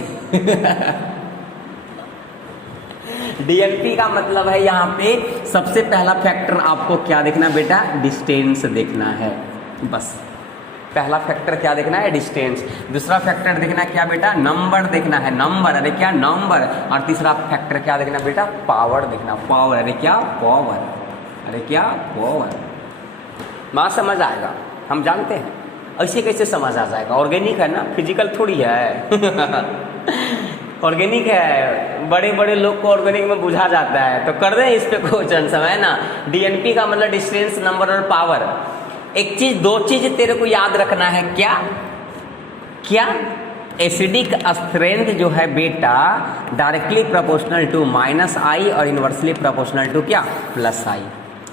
डीएनपी का मतलब है यहाँ पे सबसे पहला फैक्टर आपको क्या देखना बेटा, डिस्टेंस देखना है, बस। पहला फैक्टर क्या देखना है, डिस्टेंस। दूसरा फैक्टर देखना क्या बेटा, नंबर देखना है, नंबर, अरे क्या नंबर। और तीसरा फैक्टर क्या देखना बेटा, पावर देखना, पावर, अरे क्या पावर, अरे क्या पावर। बात समझ आएगा, हम जानते हैं। ऐसे कैसे समझ आ जाएगा, ऑर्गेनिक है ना, फिजिकल थोड़ी है। ऑर्गेनिक है, बड़े बड़े लोग को ऑर्गेनिक में बुझा जाता है। तो कर रहे हैं इस पे क्वेश्चन, समय ना। डीएनपी का मतलब डिस्टेंस, नंबर और पावर। एक चीज, दो चीज तेरे को याद रखना है, क्या क्या, एसिडिक स्ट्रेंथ जो है बेटा डायरेक्टली प्रोपोर्शनल टू -I और इनवर्सली प्रोपोर्शनल टू क्या, +I।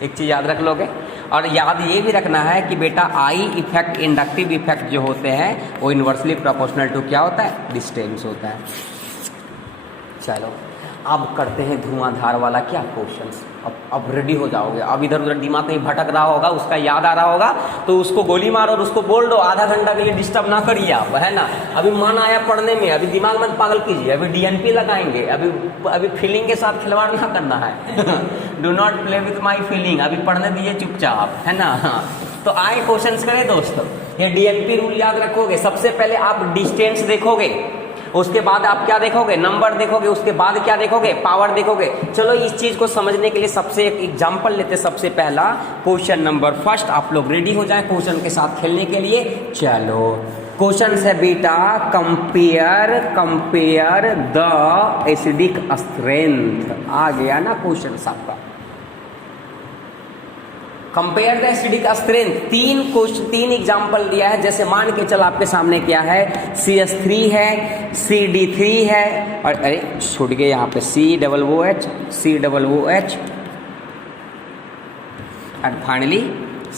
एक चीज याद रख लोगे। और याद ये भी रखना है कि बेटा I इफेक्ट, इंडक्टिव इफेक्ट जो होते हैं वो इनवर्सली प्रोपोर्शनल टू क्या होता है, डिस्टेंस होता है। चलो अब करते हैं धुआंधार वाला क्या क्वेश्चंस। अब रेडी हो जाओगे। अब इधर उधर दिमाग कहीं भटक रहा होगा, उसका याद आ रहा होगा तो उसको गोली मारो और उसको बोल दो, आधा घंटा के लिए डिस्टर्ब ना करिए आप, है ना। अभी मन आया पढ़ने में, अभी दिमाग मत पागल कीजिए, अभी डीएनपी लगाएंगे, अभी फीलिंग के साथ खिलवाड़ ना करना है। Do not play with my feeling, अभी पढ़ने दीजिए चुपचाप, है ना। तो आए क्वेश्चंस करें दोस्तों। ये डीएनपी रूल याद रखोगे। सबसे पहले आप डिस्टेंस देखोगे, उसके बाद आप क्या देखोगे, नंबर देखोगे, उसके बाद क्या देखोगे, पावर देखोगे। चलो इस चीज को समझने के लिए सबसे एक एग्जांपल लेते। सबसे पहला क्वेश्चन नंबर फर्स्ट, आप लोग रेडी हो जाएं क्वेश्चन के साथ खेलने के लिए। चलो क्वेश्चन है बेटा, कंपेयर द एसिडिक स्ट्रेंथ। आ गया ना क्वेश्चन आपका, कंपेयर द एसिडिक स्ट्रेंथ। तीन एग्जाम्पल दिया है। जैसे मान के चल आपके सामने क्या है, CH3 है, CD3 है, और अरे छूट गए यहाँ पे COOH, COOH, और फाइनली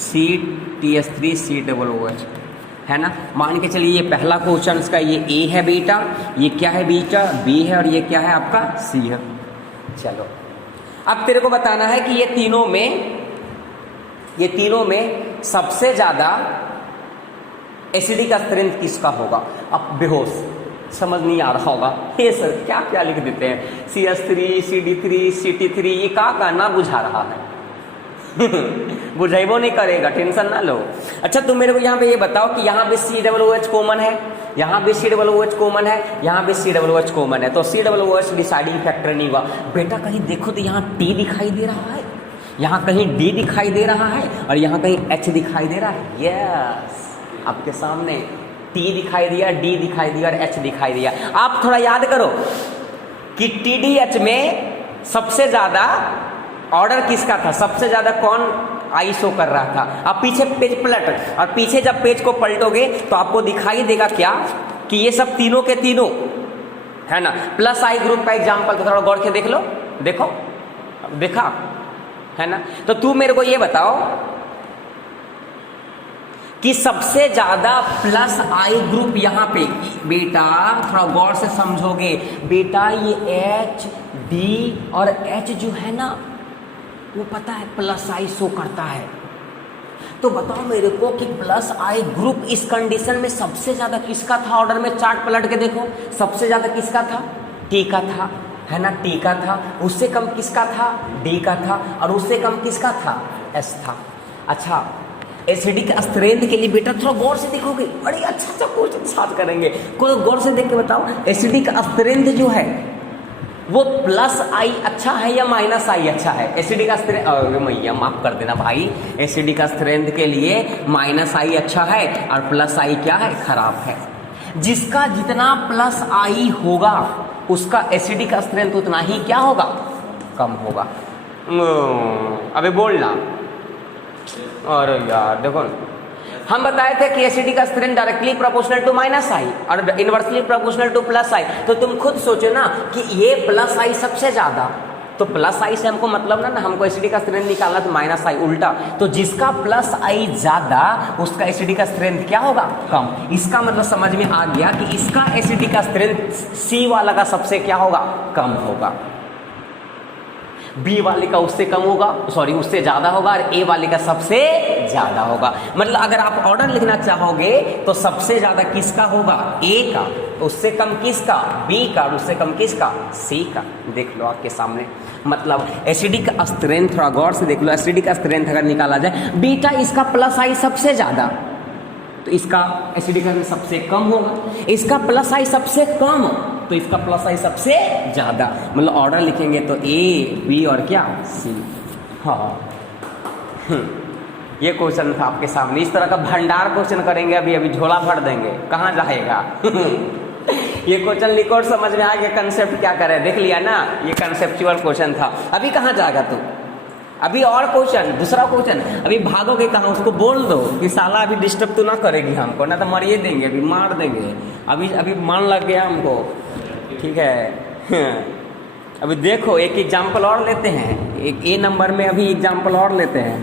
CTS3, COOH, है ना। मान के चलिए ये पहला क्वेश्चन का ये A है बेटा, ये क्या है बेटा, B है, और ये क्या है आपका C है। चलो अब तेरे को बताना है कि ये तीनों में सबसे ज्यादा एसिडिक स्ट्रेंथ किसका होगा। अब बेहोश, समझ नहीं आ रहा होगा, ये सर क्या क्या लिख देते हैं, CH3, CD3, CT3, ये का ना बुझा रहा है। बुझेबो नहीं करेगा, टेंशन ना लो। अच्छा तुम मेरे को यहाँ पे ये बताओ कि यहाँ पे COOH कॉमन है, यहाँ भी COOH कॉमन है, यहाँ भी COOH कॉमन है, तो COOH डिसाइडिंग फैक्टर नहीं हुआ। बेटा कहीं देखो तो यहाँ T दिखाई दे रहा है, यहाँ कहीं D दिखाई दे रहा है, और यहाँ कहीं H दिखाई दे रहा है। यस, आपके सामने T दिखाई दिया, D दिखाई दिया और H दिखाई दिया। आप थोड़ा याद करो कि TDH में सबसे ज्यादा ऑर्डर किसका था, सबसे ज्यादा कौन आई शो कर रहा था। अब पीछे पेज पलट, और पीछे जब पेज को पलटोगे तो आपको दिखाई देगा क्या, कि ये सब तीनों के तीनों, है ना, +I ग्रुप का एग्जाम्पल। तो थोड़ा गौर से देख लो, देखो, देखा, है ना। तो तू मेरे को ये बताओ कि सबसे ज्यादा +I ग्रुप यहाँ पे, बेटा थोड़ा गौर से समझोगे बेटा, ये H, D और H जो है ना, वो पता है +I शो करता है। तो बताओ मेरे को कि +I ग्रुप इस कंडीशन में सबसे ज्यादा किसका था ऑर्डर में। चार्ट पलट के देखो, सबसे ज्यादा किसका था, T का था, है ना, T का था। उससे कम किसका था, D का था, और उससे कम किसका था, S था। अच्छा एसिडिक स्ट्रेंथ के लिए बेटा थोड़ा गौर से देखोगे, बड़ी अच्छा क्वेश्चन साथ करेंगे, कोई गौर से देख के बताओ एसिडिक स्ट्रेंथ जो है वो +I अच्छा है या -I अच्छा है। एसिडिक स्ट्रेंथ, मैया माफ कर देना भाई, एसिडिक स्ट्रेंथ के लिए -I अच्छा है और +I क्या है, खराब है। जिसका जितना +I होगा उसका एसिडिक स्ट्रेंथ उतना ही क्या होगा, कम होगा। अबे बोलना, अरे यार देखो, हम बताए थे कि acidic strength directly proportional to -I और इनवर्सली प्रोपोर्शनल टू +I। तो तुम खुद सोचो ना कि ये +I सबसे ज्यादा तो प्लस आई से हमको मतलब ना हमको एसिडिक का स्ट्रेंथ निकालना तो माइनस आई उल्टा, तो जिसका प्लस आई ज्यादा उसका एसिडिक का स्ट्रेंथ क्या होगा, कम। इसका मतलब समझ में आ गया कि इसका एसिडिक का स्ट्रेंथ सी वाला का सबसे क्या होगा, कम होगा, बी वाले का उससे कम होगा, सॉरी उससे ज्यादा होगा, और ए वाले का सबसे ज्यादा होगा। मतलब अगर आप ऑर्डर लिखना चाहोगे तो सबसे ज्यादा किसका होगा, ए का, उससे कम किसका, बी का, और उससे कम किसका, सी का। देख लो आपके सामने, मतलब एसिडिक स्ट्रेंथ थोड़ा गौर से देख लो, एसिडिक स्ट्रेंथ अगर निकाला जाए, बीटा इसका प्लस आई सबसे ज्यादा, तो इसका एसिडिक सबसे कम होगा, इसका प्लस आई सबसे कम तो इसका प्लस आई सबसे ज्यादा। मतलब ऑर्डर लिखेंगे तो ए, बी और क्या, सी। हाँ ये क्वेश्चन था आपके सामने, इस तरह का भंडार क्वेश्चन करेंगे, अभी अभी झोला भर देंगे, कहाँ जाएगा ये क्वेश्चन लिखो और समझ में आ गया कंसेप्ट क्या करे, देख लिया ना, ये कंसेप्चुअल क्वेश्चन था। अभी कहाँ जाएगा तू, अभी और क्वेश्चन, दूसरा क्वेश्चन, अभी भागोगे कहाँ, उसको बोल दो कि साला अभी डिस्टर्ब तो ना करेगी हमको, ना तो मरिए देंगे, अभी मार देंगे, अभी अभी मन लग गया हमको, ठीक है। अभी देखो एक एग्जाम्पल और लेते हैं, एक ए नंबर में अभी एग्जाम्पल और लेते हैं,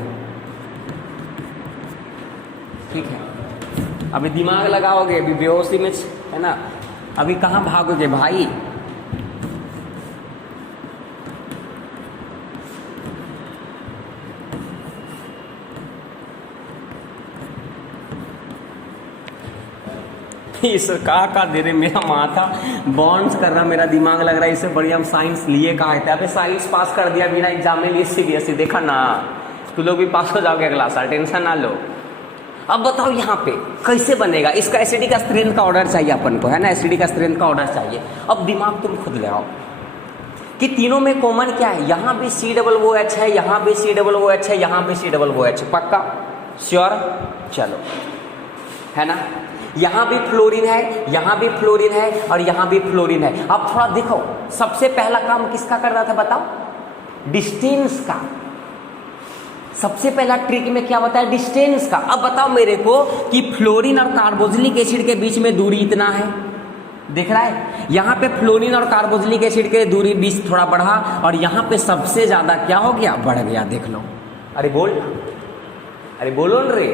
ठीक है। अभी दिमाग लगाओगे, अभी बेहोशी में है ना, अभी कहाँ भागोगे भाई। इस का दे रहे, मेरा माथा बॉन्ड्स कर रहा, मेरा दिमाग लग रहा है, इससे बढ़िया हम साइंस लिए कहा थे। अबे साइंस पास कर दिया बिना एग्जाम में लिए सीबीएसई, देखा ना, तू लोग भी पास हो जाओगे अगला साल, टेंशन ना लो। अब बताओ यहाँ पे कैसे बनेगा, इसका एसिडिक स्ट्रेंथ का ऑर्डर चाहिए अपन को, है ना, एसिडिक स्ट्रेंथ का ऑर्डर चाहिए। अब दिमाग तुम खुद ले आओ कि तीनों में कॉमन क्या है, यहाँ भी COOH है, यहाँ भी COOH है, यहाँ भी COOH, पक्का श्योर, चलो, है ना। यहाँ भी फ्लोरीन है, यहाँ भी फ्लोरीन है, और यहाँ भी फ्लोरीन है। अब थोड़ा देखो, सबसे पहला काम किसका कर रहा था बताओ, डिस्टेंस का। सबसे पहला ट्रिक में क्या बताया, डिस्टेंस का। अब बताओ मेरे को कि फ्लोरीन और कार्बोक्सिलिक एसिड के बीच में दूरी इतना है, देख रहा है, यहाँ पे फ्लोरीन और कार्बोक्सिलिक एसिड के दूरी बीच थोड़ा बढ़ा, और यहाँ पे सबसे ज्यादा क्या हो गया, बढ़ गया, देख लो। अरे बोल, अरे बोलो न रे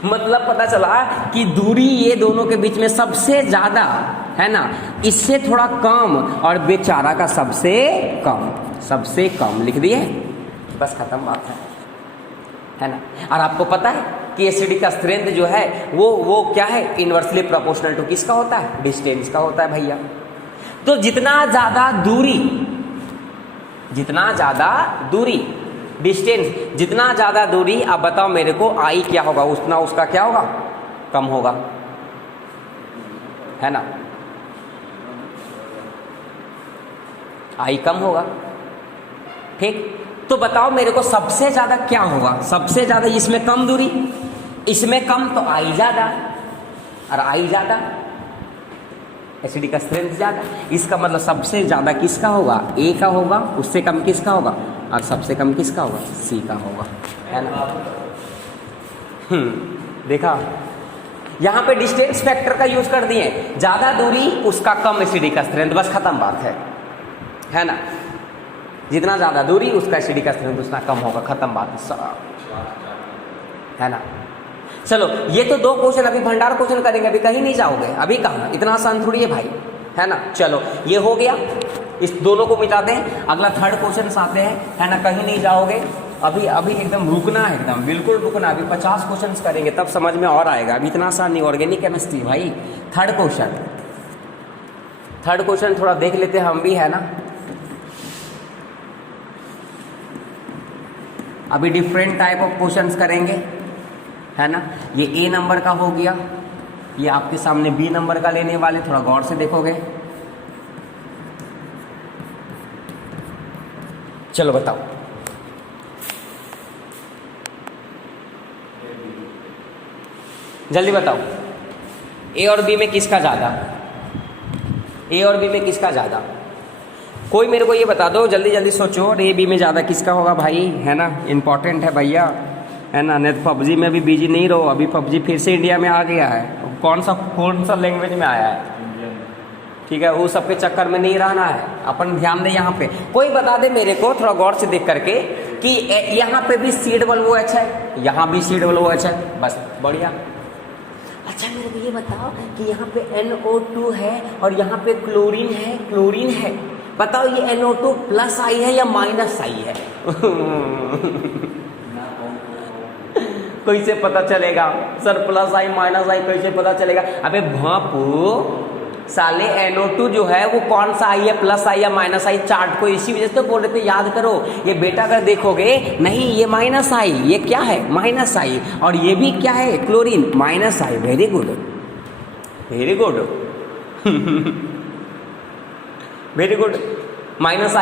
मतलब पता चला कि दूरी ये दोनों के बीच में सबसे ज्यादा है ना, इससे थोड़ा कम, और बेचारा का सबसे कम, सबसे कम लिख दिए, बस खत्म बात है ना। और आपको पता है कि एसिडिक का स्ट्रेंथ जो है वो क्या है, इनवर्सली प्रोपोर्शनल टू किसका होता है, डिस्टेंस का होता है भैया। तो जितना ज्यादा दूरी डिस्टेंस, जितना ज्यादा दूरी, अब बताओ मेरे को आई क्या होगा, उतना उसका क्या होगा, कम होगा, है ना, आई कम होगा, ठीक। तो बताओ मेरे को सबसे ज्यादा क्या होगा, सबसे ज्यादा इसमें कम दूरी, इसमें कम, तो आई ज्यादा, और आई ज्यादा एसिडिक का स्ट्रेंथ ज्यादा। इसका मतलब सबसे ज्यादा किसका होगा, ए का होगा, उससे कम किसका होगा, और सबसे कम किसका होगा, सी का होगा, है ना। देखा, यहाँ पे डिस्टेंस फैक्टर का यूज कर दिए, ज्यादा दूरी उसका कम एसिडिक का स्ट्रेंथ, बस खत्म बात है ना। जितना ज्यादा दूरी उसका एसिडिक का स्ट्रेंथ उतना कम होगा, खत्म बात है ना। चलो ये तो दो क्वेश्चन, अभी भंडार क्वेश्चन करेंगे, अभी कहीं नहीं जाओगे, अभी कहाँ, इतना आसान थोड़ी है भाई, है ना। चलो ये हो गया, इस दोनों को मिटाते हैं, अगला थर्ड क्वेश्चन आते हैं, है ना, कहीं नहीं जाओगे, अभी एकदम रुकना है, एकदम बिल्कुल रुकना। अभी 50 क्वेश्चन करेंगे तब समझ में और आएगा, अभी इतना आसान नहीं। ऑर्गेनिक केमिस्ट्री भाई, थर्ड क्वेश्चन थोड़ा देख लेते हैं हम भी, है ना। अभी डिफरेंट टाइप ऑफ क्वेश्चंस करेंगे, है ना। ये ए नंबर का हो गया, ये आपके सामने बी नंबर का लेने वाले, थोड़ा गौर से देखोगे। चलो बताओ, जल्दी बताओ, ए और बी में किसका ज्यादा, ए और बी में किसका ज्यादा, कोई मेरे को ये बता दो, जल्दी जल्दी सोचो, और ए बी में ज्यादा किसका होगा भाई, है ना, इंपॉर्टेंट है भैया, है ना। नहीं तो पबजी में भी बिजी नहीं रहो, अभी पबजी फिर से इंडिया में आ गया है। कौन सा लैंग्वेज में आया है, ठीक है, वो सबके चक्कर में नहीं रहना है, अपन ध्यान दे यहाँ पे। कोई बता दे मेरे को थोड़ा गौर से देख करके कि यहाँ पे भी सी डबल ओ एच है, यहाँ भी सी डबल ओ एच है, बस बढ़िया। अच्छा मेरे को ये बताओ कि यहाँ पे NO2 है और यहाँ पे क्लोरीन है, क्लोरीन है, बताओ ये NO2 प्लस आई है या माइनस आई है? कैसे पता चलेगा सर? प्लस आई माइनस आई कैसे पता चलेगा? अबे भापू साले NO2 जो है वो कौन सा आई है, प्लस आई या माइनस आई? चार्ट को इसी वजह से तो बोल रहे थे याद करो। ये बेटा अगर देखोगे नहीं ये माइनस आई, ये क्या है माइनस आई, और ये भी क्या है क्लोरीन माइनस आई। Very good very good very good. Minus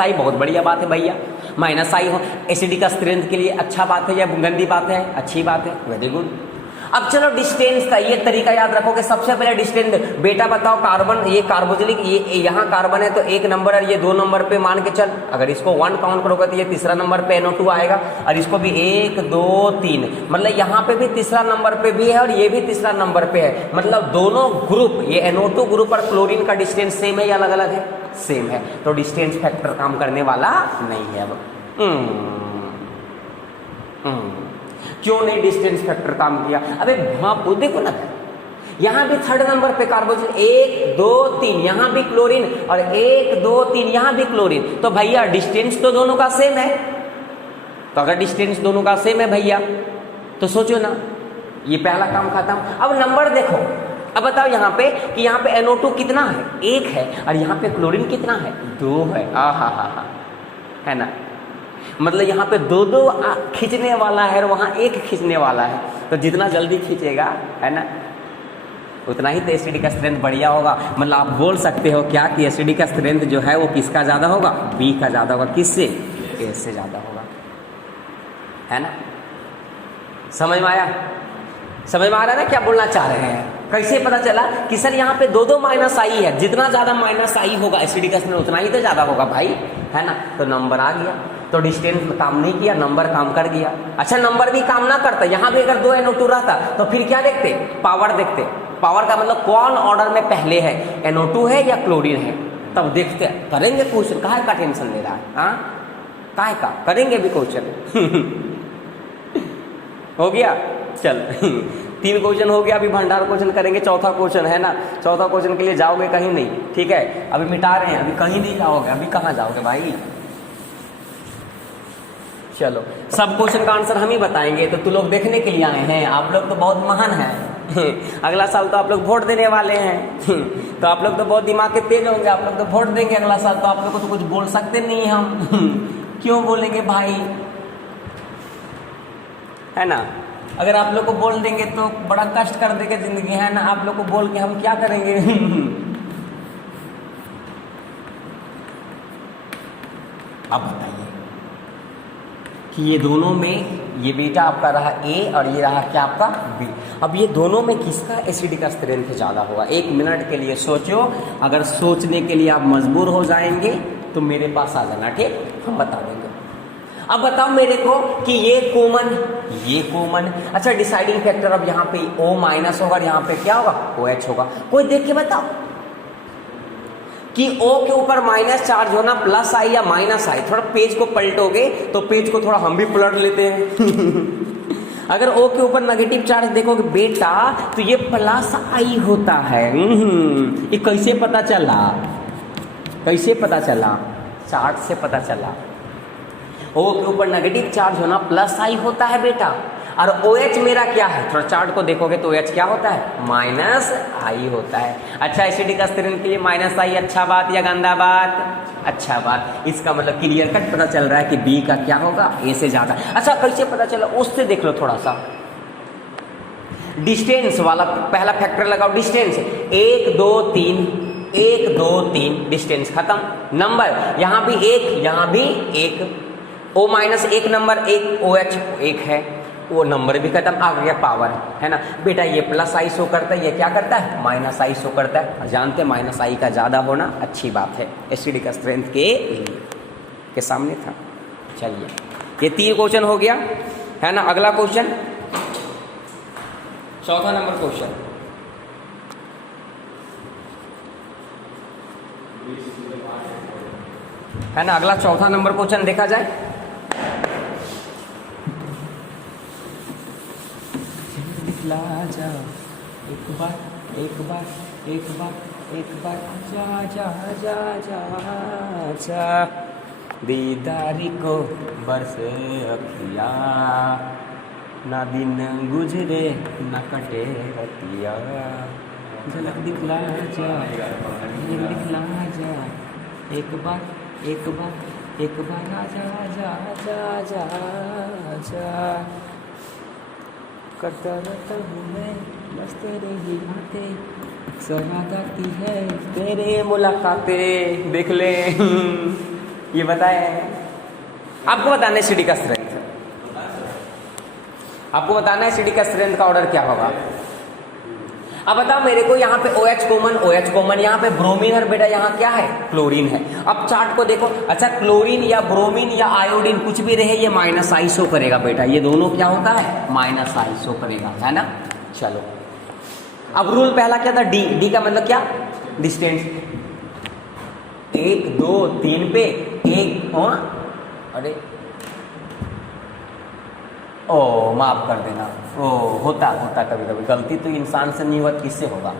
आई बहुत बढ़िया बात है भैया। माइनस आई हो एसिडिक स्ट्रेंथ के लिए अच्छा बात है या गंदी बात है? अच्छी बात है, वेरी गुड। अब चलो डिस्टेंस का ये तरीका याद रखोगे। सबसे पहले डिस्टेंस बेटा बताओ, कार्बन ये कार्बोक्सिलिक, ये यहाँ कार्बन है तो 1 नंबर और ये 2 नंबर पे मान के चल। अगर इसको 1 काउंट करोगे तो ये तीसरा नंबर पे NO2 आएगा, और इसको भी 1 2 3, मतलब यहाँ पे भी तीसरा नंबर पे भी है और ये भी तीसरा नंबर पे है। मतलब दोनों ग्रुप, ये NO2 ग्रुप और क्लोरीन का डिस्टेंस सेम है या अलग अलग है? सेम है, तो डिस्टेंस फैक्टर काम करने वाला नहीं है। अब क्यों नहीं डिस्टेंस फैक्टर काम किया? अबे भापू देखो ना, यहाँ भी 3rd नंबर पे कार्बोक्सिल 1 2 3, यहाँ भी क्लोरीन और 1 2 3 यहाँ भी क्लोरीन, तो भैया डिस्टेंस तो दोनों का सेम है। तो अगर डिस्टेंस दोनों का सेम है भैया तो सोचो ना, ये पहला काम खत्म। अब नंबर देखो, अब बताओ यहाँ पे कि यहाँ पे NO2 कितना है? 1 है, और यहाँ पे क्लोरीन कितना है? 2 है। हा है ना, मतलब यहाँ पे 2 खींचने वाला है और वहाँ 1 खींचने वाला है, तो जितना जल्दी खींचेगा है ना उतना ही तो एसिडिक स्ट्रेंथ बढ़िया होगा। मतलब आप बोल सकते हो क्या कि एसिडिक स्ट्रेंथ जो है वो किसका ज़्यादा होगा? बी का ज़्यादा होगा। किससे? ए से ज़्यादा होगा, है ना। समझ में आया? समझ में आ रहा है ना क्या बोलना चाह रहे हैं? कैसे पता चला कि सर यहाँ पे 2 माइनस आई है, जितना ज़्यादा माइनस आई होगा एसिडिक स्ट्रेंथ उतना ही तो ज़्यादा होगा भाई, है ना। तो नंबर आ गया, तो डिस्टेंस में काम नहीं किया, नंबर काम कर गया। अच्छा नंबर भी काम ना करता, यहाँ भी अगर 2 NO2 रहता तो फिर क्या देखते? पावर देखते। पावर का मतलब कौन ऑर्डर में पहले है, NO2 है या क्लोरीन है, तब देखते। करेंगे क्वेश्चन, काहे का टेंशन ले रहा है? हाँ काहे का करेंगे भी क्वेश्चन हो गया। चल 3 क्वेश्चन हो गया, अभी भंडार क्वेश्चन करेंगे, चौथा क्वेश्चन है ना। चौथा क्वेश्चन के लिए जाओगे कहीं नहीं, ठीक है, अभी मिटा रहे हैं, अभी कहीं नहीं जाओगे। अभी कहाँ जाओगे भाई? चलो सब क्वेश्चन का आंसर हम ही बताएंगे, तो तू लोग देखने के लिए आए हैं। आप लोग तो बहुत महान हैं अगला साल तो आप लोग वोट देने वाले हैं तो आप लोग तो बहुत दिमाग के तेज होंगे, आप लोग तो वोट देंगे अगला साल, तो आप लोग को तो कुछ बोल सकते नहीं हम क्यों बोलेंगे भाई, है ना। अगर आप लोग को बोल देंगे तो बड़ा कष्ट कर देंगे जिंदगी, है ना। आप लोग को बोल के हम क्या करेंगे अब बताइए कि ये दोनों में, ये बेटा आपका रहा A और ये रहा क्या आपका B। अब ये दोनों में किसका एसिडिक स्ट्रेंथ ज़्यादा होगा? 1 मिनट के लिए सोचो, अगर सोचने के लिए आप मजबूर हो जाएंगे तो मेरे पास आ जाना, ठीक, हम बता देंगे। अब बताओ मेरे को कि ये कॉमन, अच्छा डिसाइडिंग फैक्टर अब यहाँ पे O माइनस होगा और यहाँ पे क्या होगा? OH होगा। कोई देख के बताओ कि O के ऊपर माइनस चार्ज होना प्लस आई या माइनस आई। थोड़ा पेज को पलटोगे तो पेज को थोड़ा हम भी पलट लेते हैं अगर O के ऊपर नेगेटिव चार्ज देखोगे बेटा तो ये प्लस आई होता है। ये कैसे पता चला? कैसे पता चला? चार्ट से पता चला। O के ऊपर नेगेटिव चार्ज होना प्लस आई होता है बेटा, और OH मेरा क्या है? थोड़ा चार्ट को देखोगे तो OH क्या होता है? माइनस आई होता है। अच्छा एसिडिक स्ट्रेंथ के लिए माइनस आई अच्छा बात या गंदा बात? अच्छा बात। इसका मतलब क्लियर कट पता चल रहा है कि B का क्या होगा? A से ज्यादा। अच्छा कैसे पता चला? उससे देख लो थोड़ा सा, डिस्टेंस वाला पहला फैक्टर लगाओ। डिस्टेंस 1 2 3, 1 2 3, डिस्टेंस खत्म। नंबर यहाँ भी 1, यहाँ भी 1, O माइनस 1 नंबर 1, OH 1 है, वो नंबर भी खत्म। आ गया पावर, है ना बेटा। ये प्लस आई शो करता है, ये क्या करता है? माइनस आई शो करता है। जानते हैं माइनस आई का ज़्यादा होना अच्छी बात है एसिडिक स्ट्रेंथ के सामने था। चलिए ये 3 क्वेश्चन हो गया, है ना। अगला क्वेश्चन, चौथा नंबर क्वेश्चन। है ना। अगला चौथा नंबर क्वेश्चन देखा जाए। दिखला जा एक बार एक बार एक बार एक बार जा जा जा जा जा दीदारी को बरसे अखिया ना दिन गुजरे ना कटे रतिया झलक दिखला जा दिखला जा एक बार एक बार एक बार आजा आजा आजा आजा आजा करता रहता हूँ मैं बस तेरे ही बातें याद आती है तेरे मुलाकातें। देख ले ये बताए आपको बताना है सीडी का स्ट्रेंथ, आपको बताना है सीडी का स्ट्रेंथ का ऑर्डर क्या होगा। अब बताओ मेरे को यहाँ पे OH कॉमन, यहाँ पे ब्रोमीन और बेटा यहाँ क्या है क्लोरीन है। अब चार्ट को देखो, अच्छा क्लोरीन या ब्रोमीन या आयोडीन कुछ भी रहे ये माइनस आई शो करेगा बेटा, ये दोनों क्या होता है माइनस आई शो करेगा, है ना। चलो अब रूल पहला क्या था, डी का मतलब क्या डिस्टेंस, 1 2 3 पे एक, अरे ओ माफ कर देना, ओ होता कभी कभी गलती तो इंसान से नहीं होती, किससे होगा,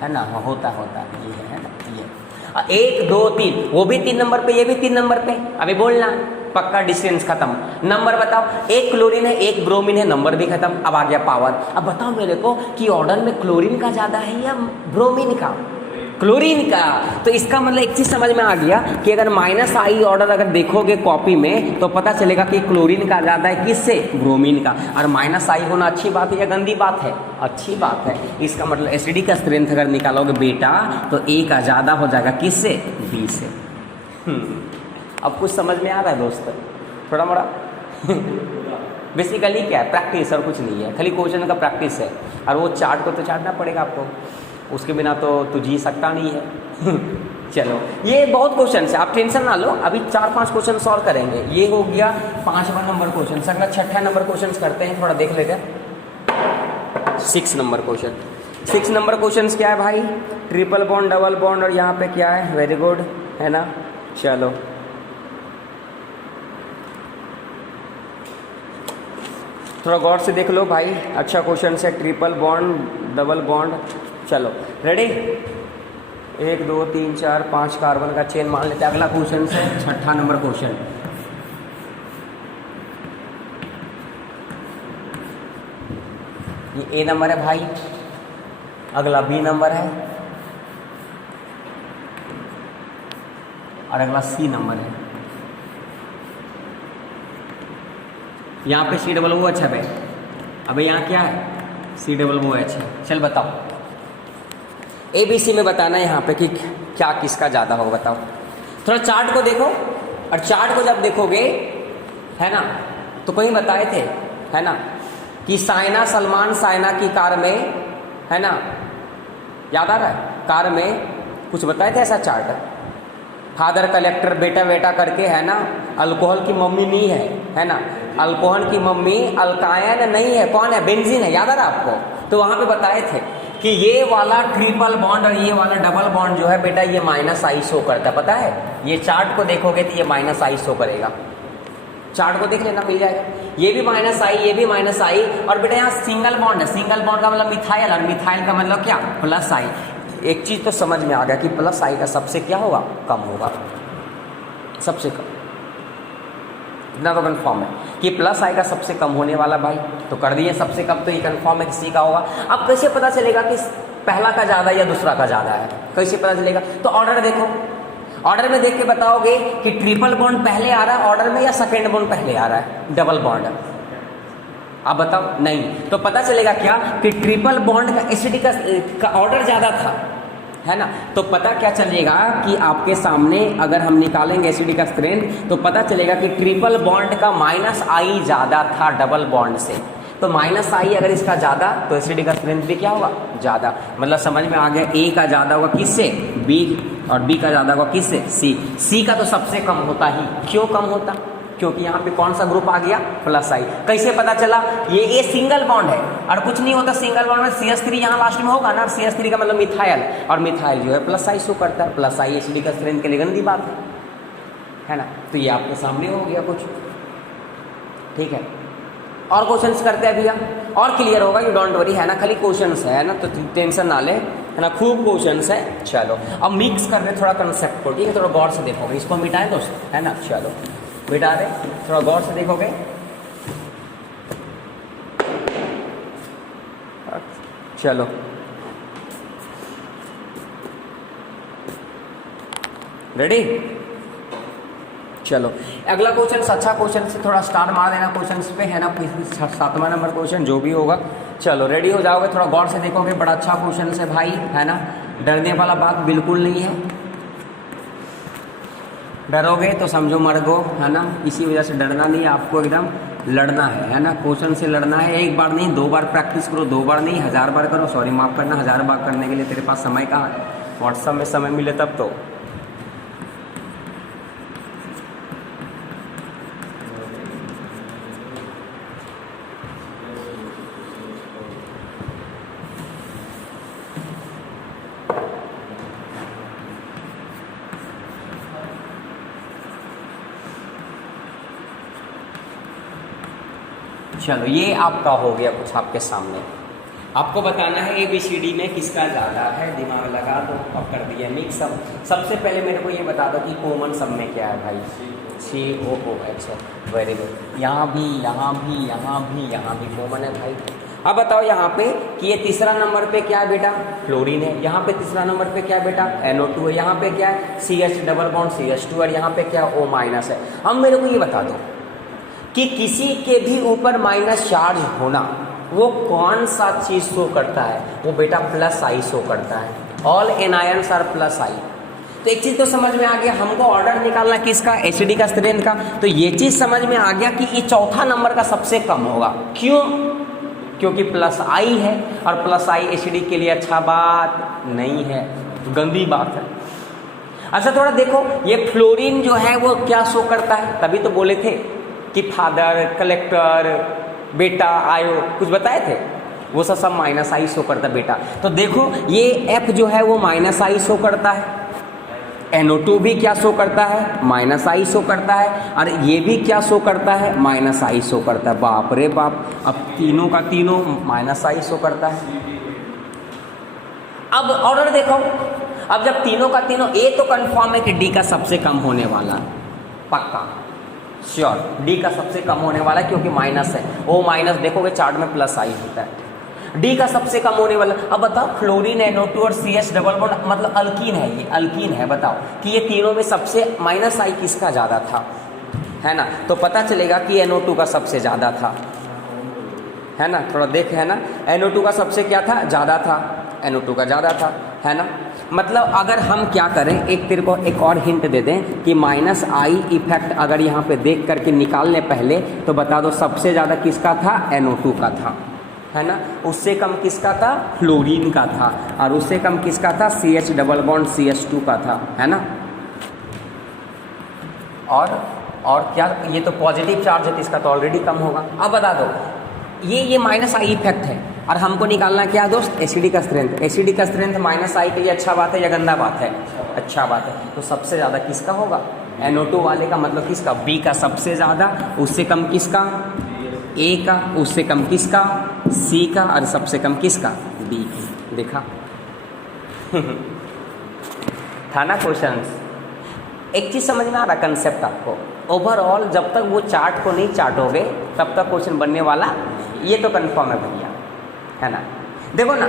है ना। होता ये है ना, ये 1 2 3 वो भी 3 नंबर पे, ये भी 3 नंबर पे। अभी बोलना पक्का डिस्टेंस खत्म। नंबर बताओ, एक क्लोरीन है एक ब्रोमीन है, नंबर भी खत्म। अब आ गया पावर। अब बताओ मेरे को कि ऑर्डर में क्लोरीन का ज्यादा है या ब्रोमीन का, क्लोरीन का। तो इसका मतलब एक चीज समझ में आ गया कि अगर माइनस आई ऑर्डर अगर देखोगे कॉपी में तो पता चलेगा कि क्लोरीन का ज्यादा है किससे, ब्रोमीन का। और माइनस आई होना अच्छी बात है या गंदी बात है, अच्छी बात है। इसका मतलब एसिडी का स्ट्रेंथ अगर निकालोगे बेटा तो ए का ज्यादा हो जाएगा किससे, बी से। अब कुछ समझ में आ रहा है दोस्त, थोड़ा मोड़ा बेसिकली क्या है, प्रैक्टिस और कुछ नहीं है, खाली क्वेश्चन का प्रैक्टिस है। और वो चार्ट को तो चाटना पड़ेगा आपको, उसके बिना तो तू जी सकता नहीं है चलो ये बहुत क्वेश्चन है, आप टेंशन ना लो, अभी 4-5 क्वेश्चन सॉल्व करेंगे। ये हो गया 5वां नंबर क्वेश्चन। अगला 6ठा नंबर क्वेश्चन करते हैं, थोड़ा देख लेते हैं। 6 नंबर क्वेश्चन, 6 नंबर क्वेश्चन क्या है भाई, ट्रिपल बॉन्ड डबल बॉन्ड और यहाँ पे क्या है, वेरी गुड, है ना। चलो थोड़ा गौर से देख लो भाई, अच्छा क्वेश्चन है, ट्रिपल बॉन्ड डबल बॉन्ड। चलो रेडी, 1 2 3 4 5 कार्बन का चेन मान लेते हैं। अगला क्वेश्चन है 6ठा नंबर क्वेश्चन। ये ए नंबर है भाई, अगला बी नंबर है और अगला सी नंबर है। यहाँ पे COOH है भाई, अबे यहाँ क्या है COOH है। चल बताओ ABC में बताना है यहाँ पे कि क्या किसका ज़्यादा होगा, बताओ। थोड़ा चार्ट को देखो, और चार्ट को जब देखोगे है ना तो कहीं बताए थे है ना कि साइना सलमान साइना की कार में, है ना, याद आ रहा है, कार में कुछ बताए थे ऐसा चार्ट, फादर कलेक्टर बेटा बेटा करके, है ना। अल्कोहल की मम्मी नहीं है ना, अल्कोहल की मम्मी अल्कायन नहीं है, कौन है, बेंजीन है, याद आ रहा आपको। तो वहां पे बताए थे कि ये वाला ट्रिपल बॉन्ड और ये वाला डबल बॉन्ड जो है बेटा ये माइनस आई शो करता है, पता है। ये चार्ट को देखोगे तो ये माइनस आई शो करेगा, चार्ट को देख लेना मिल जाएगा। ये भी माइनस आई, ये भी माइनस आई, और बेटा यहाँ सिंगल बॉन्ड है, सिंगल बॉन्ड का मतलब मिथाइल, और मिथाइल का मतलब क्या, प्लस आई। एक चीज तो समझ में आ गया कि प्लस आई का सबसे क्या होगा, कम होगा, सबसे कम। इतना तो कंफर्म है कि प्लस आई का सबसे कम होने वाला भाई, तो कर दिए सबसे कम, तो ये कंफर्म है कि सी का होगा। अब कैसे पता चलेगा कि पहला का ज्यादा या दूसरा का ज्यादा है, कैसे पता चलेगा, तो ऑर्डर देखो, ऑर्डर में देख के बताओगे कि ट्रिपल बॉन्ड पहले आ रहा है ऑर्डर में या सेकेंड बॉन्ड पहले आ रहा है, डबल बॉन्ड। आप बताओ, नहीं तो पता चलेगा क्या कि ट्रिपल बॉन्ड का एसिडी का ऑर्डर ज्यादा था, है ना। तो पता क्या चलेगा कि आपके सामने अगर हम निकालेंगे एसिडी का स्ट्रेंथ तो पता चलेगा कि ट्रिपल बॉन्ड का माइनस आई ज्यादा था डबल बॉन्ड से। तो माइनस आई अगर इसका ज्यादा तो एसिडी का स्ट्रेंथ भी क्या होगा, ज्यादा। मतलब समझ में आ गया, ए का ज्यादा होगा किससे, बी, और बी का ज्यादा होगा किससे, सी। सी का तो सबसे कम होता ही, क्यों कम होता, क्योंकि यहाँ पे कौन सा ग्रुप आ गया, प्लस आई। कैसे पता चला, ये सिंगल बॉन्ड है और कुछ नहीं होता सिंगल बॉन्ड में, CH3 यहाँ लास्ट में होगा ना, CH3 का मतलब मिथाइल, और मिथाइल जो है प्लस आई शो करता है, प्लस आई एसिडी का स्ट्रेंथ के लिए गंदी बात है ना। तो ये आपके सामने हो गया कुछ, ठीक है। और क्वेश्चंस करते हैं भैया, और क्लियर होगा, यू डोंट वरी, है ना। खाली क्वेश्चंस है ना, तो टेंशन ना ले, है ना, खूब क्वेश्चंस है। चलो अब मिक्स कर रहे थोड़ा कंसेप्ट को, ठीक है, थोड़ा गौर से देखोगे, इसको मिटाएं दोस्त, है ना। चलो मिटा दे, थोड़ा गौर से देखोगे। चलो रेडी, चलो अगला क्वेश्चन, अच्छा क्वेश्चन से थोड़ा स्टार मार देना क्वेश्चन पे, है ना। 7वां नंबर क्वेश्चन जो भी होगा, चलो रेडी हो जाओगे, थोड़ा गौर से देखोगे, बड़ा अच्छा क्वेश्चन है भाई, है ना। डरने वाला बात बिल्कुल नहीं है, डरोगे तो समझो मर गो, है ना। इसी वजह से डरना नहीं है, आपको एकदम लड़ना है ना। क्वेश्चन से लड़ना है, एक बार नहीं 2 बार प्रैक्टिस करो, 2 बार नहीं 1000 बार करो, सॉरी माफ करना, 1000 बार करने के लिए तेरे पास समय कहाँ है, व्हाट्सएप में समय मिले तब तो। चलो ये आपका हो गया कुछ आपके सामने, आपको बताना है ABCD में किसका ज़्यादा है, दिमाग लगा दो, अब कर दिया मिक्स। सबसे पहले मेरे को ये बता दो कि कॉमन सब में क्या है भाई, COOH, वेरी गुड। यहाँ भी, यहाँ भी, यहाँ भी, यहाँ भी कॉमन है भाई। अब बताओ यहाँ पे कि ये तीसरा नंबर पे क्या है बेटा, फ्लोरीन है। यहाँ पे तीसरा नंबर पे क्या है बेटा, NO2 है। यहाँ पे क्या है, CH डबल बॉन्ड CH2, और यहाँ पे क्या O- है। अब मेरे को ये बता दो कि किसी के भी ऊपर माइनस चार्ज होना वो कौन सा चीज शो करता है, वो बेटा प्लस आई शो करता है। ऑल एनायंस आर प्लस आई। तो एक चीज तो समझ में आ गया, हमको ऑर्डर निकालना किसका, एसिडी का स्ट्रेंथ का। तो ये चीज समझ में आ गया कि ये चौथा नंबर का सबसे कम होगा। क्यों, क्योंकि प्लस आई है, और प्लस आई एसिडी के लिए अच्छा बात नहीं है, तो गंदी बात है। अच्छा थोड़ा देखो, ये फ्लोरीन जो है वो क्या शो करता है, तभी तो बोले थे कि फादर, कलेक्टर, बेटा, आयो, कुछ बताए थे, वो सब माइनस आई शो करता है बेटा। तो देखो ये F जो है वो माइनस आई शो करता है, NO2 भी क्या शो करता है, माइनस आई शो करता है, और ये भी क्या शो करता है, माइनस आई शो करता है। बाप रे बाप, अब तीनों का तीनों माइनस आई शो करता है। अब ऑर्डर देखो, अब जब तीनों का तीनों, ए तो कंफर्म है कि D का सबसे कम होने वाला, पक्का श्योर, डी का सबसे कम होने वाला है क्योंकि माइनस है। ओ माइनस देखोगे चार्ट में प्लस आई होता है। डी का सबसे कम होने वाला। अब बताओ फ्लोरीन, NO2 और CH डबल बॉन्ड मतलब अल्कीन है, ये अल्कीन है। बताओ कि ये तीनों में सबसे माइनस आई किसका ज़्यादा था, है ना। तो पता चलेगा कि NO2 का सबसे ज़्यादा था, है ना। थोड़ा देख, है ना, NO2 का सबसे क्या था, ज़्यादा था, NO2 का ज़्यादा था, है ना। मतलब अगर हम क्या करें, एक तेरे को एक और हिंट दे दें कि माइनस आई इफेक्ट अगर यहाँ पे देख करके निकाल लें पहले, तो बता दो सबसे ज़्यादा किसका था, NO2 का था, है ना। उससे कम किसका था, फ्लोरीन का था, और उससे कम किसका था, CH डबल बॉन्ड CH2 का था, है ना। और क्या, ये तो पॉजिटिव चार्ज है तो इसका तो ऑलरेडी कम होगा। अब बता दो, ये माइनस आई इफेक्ट है, और हमको निकालना क्या है दोस्त, एसिडी का स्ट्रेंथ। एसिडी का स्ट्रेंथ माइनस आई के लिए अच्छा बात है या गंदा बात है, अच्छा बात है। तो सबसे ज़्यादा किसका होगा, NO2 वाले का, मतलब किसका, B का सबसे ज़्यादा, उससे कम किसका, A का, उससे कम किसका, C का, और सबसे कम किसका, D। देखा था ना क्वेश्चन। एक चीज़ समझ में आ रहा कंसेप्ट आपको, ओवरऑल जब तक वो चार्ट को नहीं चाटोगे तब तक क्वेश्चन बनने वाला, ये तो कंफर्म है भैया, है ना। देखो ना,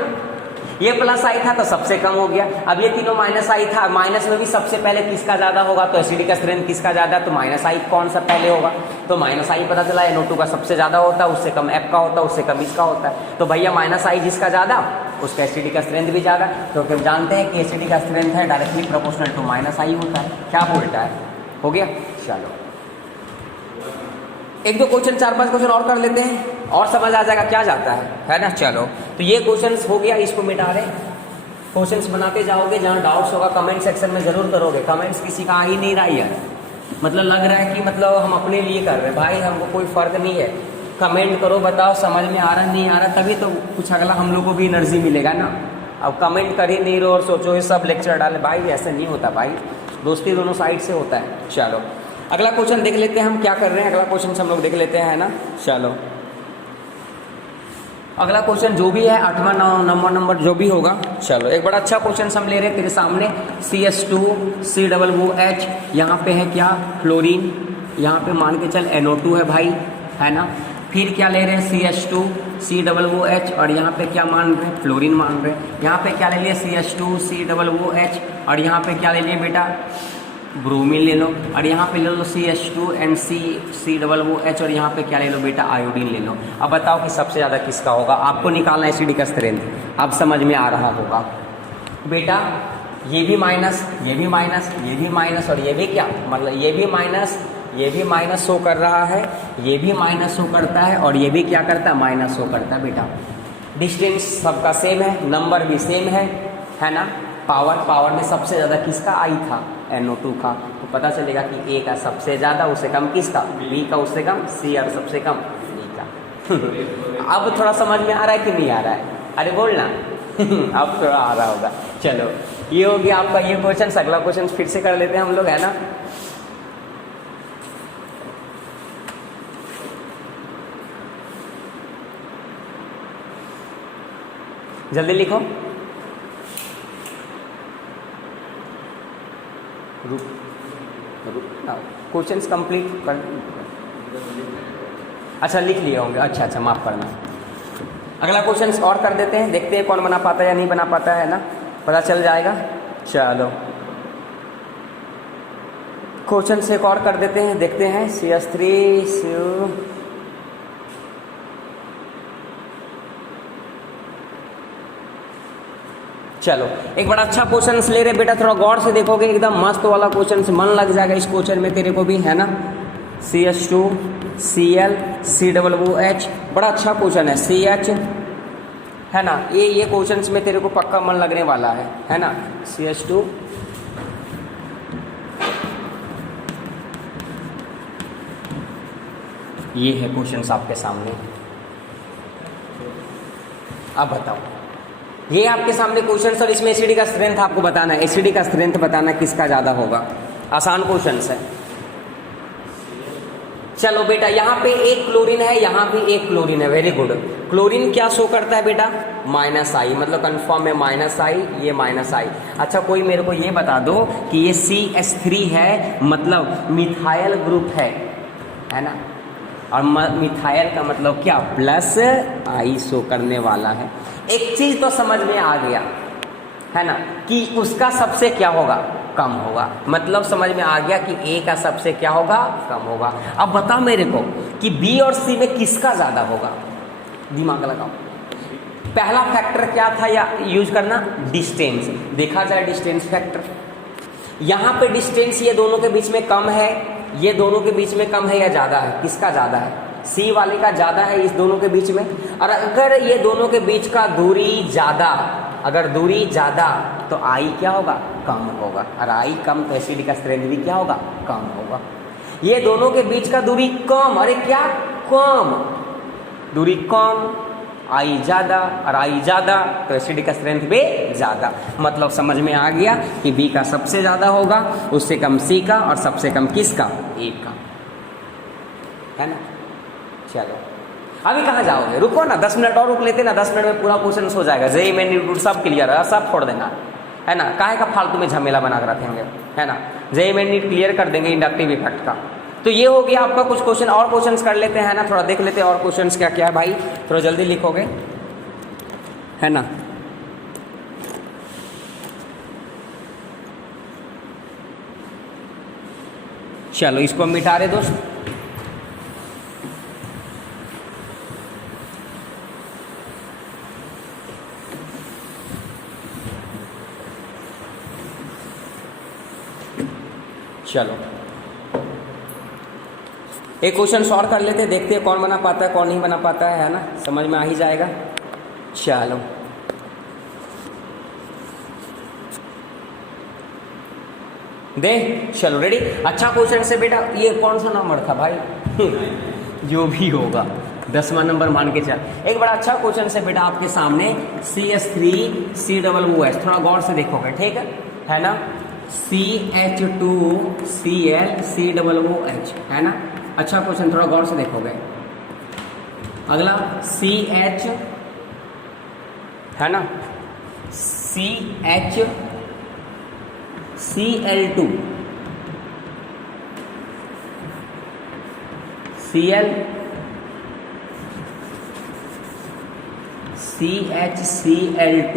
ये प्लस आई था तो सबसे कम हो गया, अब ये तीनों माइनस आई था, माइनस में भी सबसे पहले किसका ज़्यादा होगा, तो एसिडी का स्ट्रेंथ किसका ज़्यादा, तो माइनस आई कौन सा पहले होगा, तो माइनस आई पता चला NO2 का सबसे ज़्यादा होता है, उससे कम F का होता है, उससे कम इसका होता है। तो भैया माइनस आई जिसका ज़्यादा उसका एसिडी का स्ट्रेंथ भी ज़्यादा, क्योंकि हम जानते हैं कि एसिडी का स्ट्रेंथ है डायरेक्टली प्रोपोर्शनल टू माइनस आई होता है। क्या बोलता है, हो गया। चलो एक दो क्वेश्चन, 4-5 क्वेश्चन और कर लेते हैं और समझ आ जाएगा क्या जाता है ना। चलो तो ये क्वेश्चंस हो गया, इसको मिटा रहे, क्वेश्चंस बनाते जाओगे, जहाँ डाउट्स होगा कमेंट सेक्शन में जरूर करोगे। कमेंट्स किसी का आ ही नहीं रहा यार, मतलब लग रहा है कि मतलब हम अपने लिए कर रहे हैं, भाई हमको कोई फ़र्क नहीं है। कमेंट करो, बताओ समझ में आ रहा नहीं आ रहा, तभी तो कुछ अगला हम लोग को भी एनर्जी मिलेगा ना। अब कमेंट कर ही नहीं रहो और सोचो ये सब लेक्चर डाले, भाई ऐसे नहीं होता भाई, दोस्ती दोनों साइड से होता है। चलो अगला क्वेश्चन देख लेते हैं हम क्या कर रहे हैं, अगला क्वेश्चन हम लोग देख लेते हैं, है ना। चलो अगला क्वेश्चन जो भी है 8वां 9वां नंबर जो भी होगा, चलो एक बड़ा अच्छा क्वेश्चन हम ले रहे हैं तेरे सामने। CH2COOH, यहाँ पे है क्या, क्लोरीन, यहाँ पे मान के चल NO2 है भाई, है ना। फिर क्या ले रहे हैं CH2COOH और यहाँ पे क्या मान रहे हैं, फ्लोरीन मान रहे हैं। यहाँ पे क्या ले लिए CH2COOH और यहाँ पे क्या ले लिए बेटा, ब्रोमीन ले लो। और यहाँ पे ले लो CH2NCCOOH और यहाँ पे क्या ले लो बेटा, आयोडीन ले लो। अब बताओ कि सबसे ज़्यादा किसका होगा, आपको निकालना है एसिडिक स्ट्रेंथ। अब समझ में आ रहा होगा बेटा, ये भी माइनस, ये भी माइनस, ये भी माइनस और ये भी क्या, मतलब ये भी माइनस शो कर रहा है, ये भी माइनस शो करता है और ये भी क्या करता है, माइनस शो करता है बेटा। डिस्टेंस सबका सेम है, नंबर भी सेम है ना। पावर में सबसे ज़्यादा किसका आई था, NO2 का। तो पता चलेगा कि A का सबसे ज़्यादा, उससे कम किसका, B का, उससे कम C और सबसे कम D का। अब थोड़ा समझ में आ रहा है कि नहीं आ रहा है, अरे बोलना। अब थोड़ा आ रहा होगा। चलो ये हो गया आपका ये क्वेश्चन। अगला क्वेश्चन फिर से कर लेते हैं हम लोग, है ना। जल्दी लिखो, क्वेश्चंस कंप्लीट कर, अच्छा लिख लिए होंगे, अच्छा माफ करना। अगला क्वेश्चंस और कर देते हैं, देखते हैं कौन बना पाता है या नहीं बना पाता है ना, पता चल जाएगा। चलो क्वेश्चन एक और कर देते हैं, देखते हैं। CH3 चलो एक बड़ा अच्छा क्वेश्चन ले रहे बेटा, थोड़ा गौर से देखोगे, एकदम मस्त वाला क्वेश्चन से मन लग जाएगा इस क्वेश्चन में तेरे को भी, है ना। CH2ClCOOH, बड़ा अच्छा क्वेश्चन है। CH, है ना, ये क्वेश्चन में तेरे को पक्का मन लगने वाला है ना। CH2 ये है क्वेश्चन आपके सामने। अब बताओ, ये आपके सामने क्वेश्चन और इसमें एसिडी का स्ट्रेंथ आपको बताना है, एसिडी का स्ट्रेंथ बताना किसका ज़्यादा होगा। आसान क्वेश्चन है। चलो बेटा, यहाँ पे एक क्लोरीन है, यहाँ भी एक क्लोरीन है, वेरी गुड। क्लोरीन क्या शो करता है बेटा, -I, मतलब कंफर्म है -I, ये -I। अच्छा कोई मेरे को ये बता दो कि ये CH3 है, मतलब मिथाइल ग्रुप है ना, और मिथाइल का मतलब क्या, +I शो करने वाला है। एक चीज तो समझ में आ गया, है ना, कि उसका सबसे क्या होगा, कम होगा। मतलब समझ में आ गया कि A का सबसे क्या होगा, कम होगा। अब बता मेरे को कि B और C में किसका ज्यादा होगा, दिमाग लगाओ। पहला फैक्टर क्या था या यूज करना, डिस्टेंस। देखा जाए डिस्टेंस फैक्टर, यहाँ पे डिस्टेंस ये दोनों के बीच में कम है, ये दोनों के बीच में कम है या ज्यादा है, किसका ज्यादा है, C वाले का ज्यादा है इस दोनों के बीच में। और अगर ये दोनों के बीच का दूरी ज्यादा, अगर दूरी ज्यादा तो I क्या होगा, कम होगा। और I कम तो एसिड का स्ट्रेंथ भी क्या होगा, कम होगा। ये दोनों के बीच का दूरी कम, अरे क्या कम, दूरी कम, I ज्यादा, और I ज्यादा तो एसिड का स्ट्रेंथ भी ज्यादा। मतलब समझ में आ गया कि B का सबसे ज्यादा होगा, उससे कम C का, और सबसे कम किसका, A का, है ना। चलो अभी कहाँ जाओगे, रुको ना, 10 मिनट और रुक लेते ना, 10 मिनट में पूरा क्वेश्चन हो जाएगा। JEE मेन सब क्लियर है, सब छोड़ देना, है ना, काहे का फालतू में झमेला बना कर रखेंगे, है ना। JEE मेन क्लियर कर देंगे इंडक्टिव इफेक्ट का। तो ये हो गया आपका कुछ क्वेश्चन, और क्वेश्चंस कर लेते हैं ना, थोड़ा देख लेते हैं और क्वेश्चंस क्या क्या है भाई, थोड़ा जल्दी लिखोगे, है ना। चलो इसको मिटा रहे दोस्त। चलो एक क्वेश्चन सॉल्व कर लेते हैं, देखते हैं कौन बना पाता है कौन नहीं बना पाता है ना, समझ में आ ही जाएगा। चलो दे, चलो रेडी। अच्छा क्वेश्चन से बेटा, ये कौन सा नंबर था भाई, जो भी होगा 10वां नंबर मान के चल। एक बड़ा अच्छा क्वेश्चन से बेटा आपके सामने, CH3COOH, थोड़ा गौर से देखोगे, ठीक है ना। CH2Cl COOH, है ना। अच्छा क्वेश्चन, थोड़ा गौर से देखोगे। अगला CH, है ना, CHCl2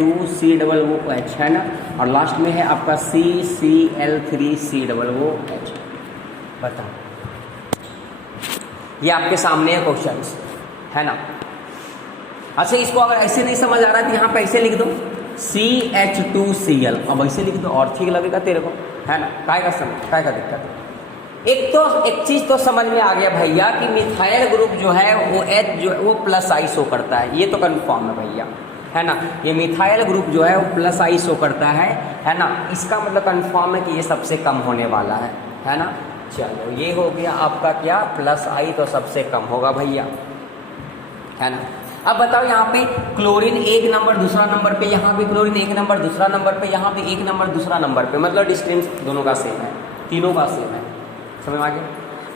CHCl2COOH, है ना। और लास्ट में है आपका CCl3COOH। बताओ, ये आपके सामने है क्वेश्चंस, है ना। अच्छा, इसको अगर ऐसे नहीं समझ आ रहा है तो यहाँ पे ऐसे लिख दो CH2Cl, अब ऐसे लिख दो और ठीक लगेगा तेरे को, है ना। काय का दिक्कत। एक चीज तो समझ में आ गया भैया कि मिथाइल ग्रुप जो है वो H जो है वो प्लस आई शो करता है, ये तो कंफर्म है भैया, है ना। ये मिथाइल ग्रुप जो है वो प्लस आई शो करता है ना। इसका मतलब कंफर्म है कि ये सबसे कम होने वाला है ना। चलो, ये हो गया आपका क्या, प्लस आई तो सबसे कम होगा भैया, है ना। अब बताओ, यहाँ पे क्लोरीन एक नंबर दूसरा नंबर पे, यहाँ पे क्लोरीन एक नंबर दूसरा नंबर पे, यहाँ पे एक नंबर दूसरा नंबर पे, मतलब डिस्टेंस दोनों का सेम है, तीनों का सेम है। समझ में आ गया,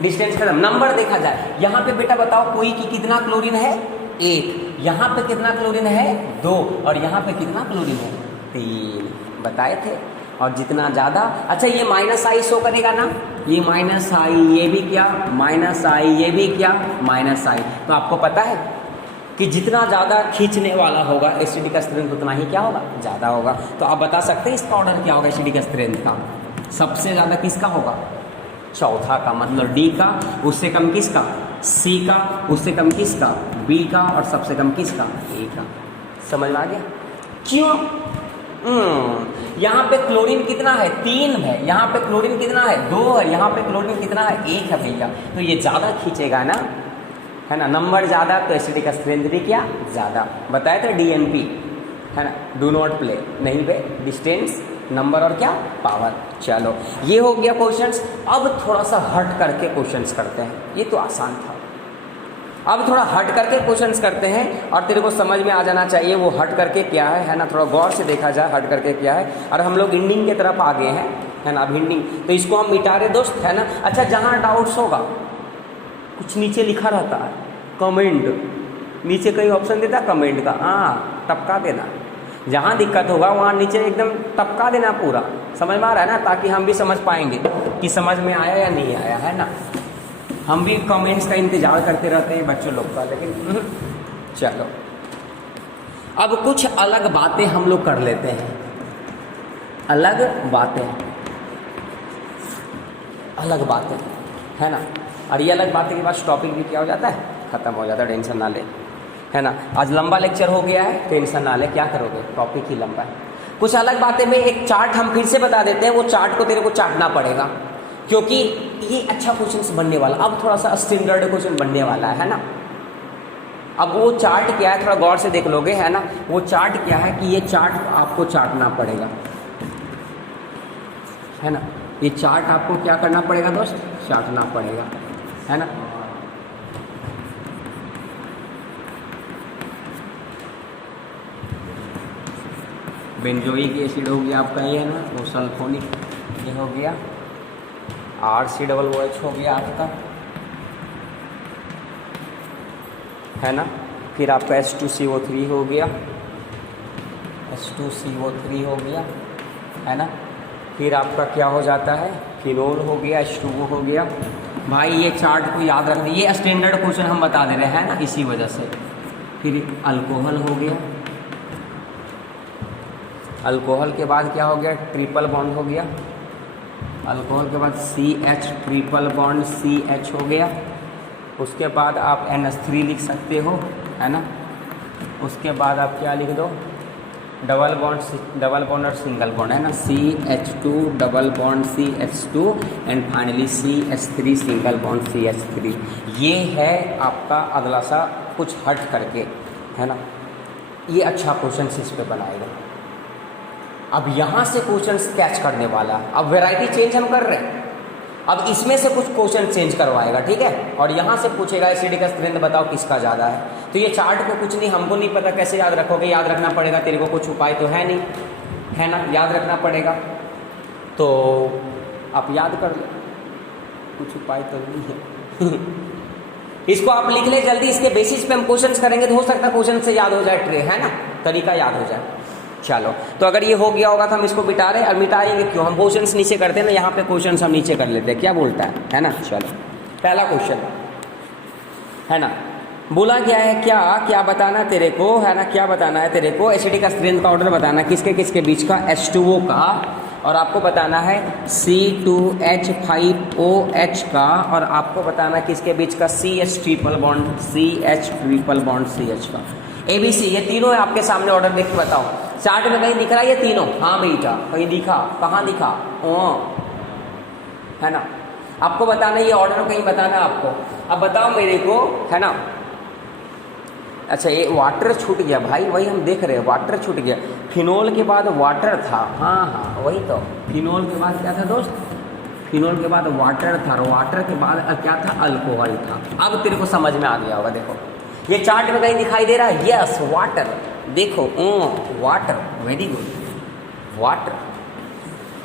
डिस्टेंस खत्म। नंबर देखा जाए, यहाँ पे बेटा बताओ कोई की कितना क्लोरीन है, 1, यहाँ पे कितना क्लोरीन है, 2, और यहाँ पे कितना क्लोरीन है, 3, बताए थे। और जितना ज़्यादा, अच्छा ये माइनस आई शो करेगा ना, ये माइनस आई, ये भी क्या माइनस आई, ये भी क्या माइनस आई। तो आपको पता है कि जितना ज़्यादा खींचने वाला होगा एसिडिक स्ट्रेंथ उतना ही क्या होगा, ज़्यादा होगा। तो आप बता सकते हैं इसका ऑर्डर क्या होगा एसिडिक स्ट्रेंथ का, सबसे ज़्यादा किसका होगा, चौथा का, मतलब डी का, उससे कम किसका, सी का, उससे कम किसका, बी का, और सबसे कम किसका, ए का। समझ में आ गया क्यों? यहाँ पे क्लोरीन कितना है, 3 है, यहाँ पे क्लोरीन कितना है, 2 है, यहाँ पे क्लोरीन कितना है, 1 है भैया। तो ये ज़्यादा खींचेगा ना, है ना, नंबर ज़्यादा तो एसिडिक स्ट्रेंथ भी क्या ज़्यादा। बताया था DNP, है ना, डू नॉट प्ले, नहीं पे डिस्टेंस, नंबर और क्या पावर। चलो, ये हो गया क्वेश्चंस। अब थोड़ा सा हट करके क्वेश्चंस करते हैं, ये तो आसान था। अब थोड़ा हट करके क्वेश्चंस करते हैं और तेरे को समझ में आ जाना चाहिए वो हट करके क्या है ना। थोड़ा गौर से देखा जाए हट करके क्या है। और हम लोग हिंडिंग की तरफ आ गए हैं, है ना। अब हिंडिंग तो इसको हम मिटा रहे दोस्त, है ना। अच्छा, जहाँ डाउट्स होगा कुछ नीचे लिखा रहता है कमेंट, नीचे कई ऑप्शन देता है कमेंट का, हाँ टपका देना। जहाँ दिक्कत होगा वहाँ नीचे एकदम टपका देना पूरा, समझ में आ रहा है ना, ताकि हम भी समझ पाएंगे कि समझ में आया या नहीं आया, है ना। हम भी कमेंट्स का इंतजार करते रहते हैं बच्चों लोग का, लेकिन चलो अब कुछ अलग बातें हम लोग कर लेते हैं, अलग बातें, है ना। और ये अलग बातें के बाद टॉपिक भी क्या हो जाता है, खत्म हो जाता है, टेंशन ना ले, है ना। आज लंबा लेक्चर हो गया है, टेंशन ना ले, क्या करोगे, टॉपिक ही लंबा है। कुछ अलग बातें में एक चार्ट हम फिर से बता देते हैं, वो चार्ट को तेरे को चाटना पड़ेगा क्योंकि ये अच्छा क्वेश्चन बनने वाला, अब थोड़ा सा स्टैंडर्ड क्वेश्चन बनने वाला है ना। अब वो चार्ट क्या है, थोड़ा गौर से देख लोगे, है ना। वो चार्ट क्या है कि ये चार्ट आपको चाटना पड़ेगा, है ना। ये चार्ट आपको क्या करना पड़ेगा दोस्त, चाटना पड़ेगा, है ना। बेंजोइक एसिड हो गया आपका, ये है ना, वो सल्फोनिक ये हो गया, RCOOH हो गया आपका, है ना। फिर आपका H2CO3 हो गया, H2CO3 हो गया, है ना। फिर आपका क्या हो जाता है, फिनोल हो गया, H2O हो गया। भाई ये चार्ट को याद रखना, ये स्टैंडर्ड क्वेश्चन हम बता दे रहे हैं ना, इसी वजह से। फिर अल्कोहल हो गया, अल्कोहल के बाद क्या हो गया, ट्रिपल बॉन्ड हो गया, अल्कोहल के बाद CH ट्रिपल बॉन्ड CH हो गया। उसके बाद आप NH3 लिख सकते हो, है ना। उसके बाद आप क्या लिख दो, डबल बॉन्ड और सिंगल बॉन्ड, है ना, CH2 double bond CH2 and finally CH3 single bond CH3। ये है आपका अगला सा कुछ हट करके, है ना। ये अच्छा क्वेश्चन इस पे बनाएगा। अब यहाँ से क्वेश्चन कैच करने वाला, अब वैरायटी चेंज हम कर रहे हैं, अब इसमें से कुछ क्वेश्चन चेंज करवाएगा, ठीक है। और यहाँ से पूछेगा एसिडिक स्ट्रेंथ बताओ किसका ज़्यादा है। तो ये चार्ट को कुछ नहीं, हमको नहीं पता कैसे याद रखोगे, याद रखना पड़ेगा, तेरे को कुछ उपाय तो है नहीं, है ना, याद रखना पड़ेगा। तो आप याद कर लो, कुछ उपाय तो नहीं है। इसको आप लिख ले जल्दी, इसके बेसिस पे हम क्वेश्चंस करेंगे तो हो सकता है क्वेश्चन से याद हो जाए, ट्रे है ना, तरीका याद हो जाए। चलो, तो अगर ये हो गया होगा तो हम इसको मिटा रहे, और मिटाएंगे क्यों, हम क्वेश्चंस नीचे करते हैं ना, यहाँ पे क्वेश्चंस हम नीचे कर लेते हैं, क्या बोलता है ना। चलो, पहला क्वेश्चन है ना, बोला गया है क्या, क्या बताना तेरे को, है ना, क्या बताना है तेरे को, एसिडिक का स्ट्रेंथ का ऑर्डर बताना, किसके किसके बीच का, H2O का, और आपको बताना है C2H5OH का, और आपको बताना किसके बीच का, CH triple bond, CH triple bond CH का। ABC ये तीनों है आपके सामने, ऑर्डर देख के बताओ, चार्ट में कहीं दिख रहा है ये तीनों, हाँ बेटा कहीं दिखा, कहाँ दिखा, है ना, आपको बताना ये ऑर्डर कहीं बताना आपको। अब बताओ मेरे को, है ना, अच्छा ये वाटर छूट गया भाई, वही हम देख रहे हैं, वाटर छूट गया, फिनोल के बाद वाटर था, हाँ वही तो, फिनोल के बाद क्या था दोस्त, फिनोल के बाद वाटर था, और वाटर के बाद क्या था, अल्कोहल था। अब तेरे को समझ में आ गया होगा, देखो ये चार्ट में कहीं दिखाई दे रहा है, यस वाटर, देखो water, very good, water,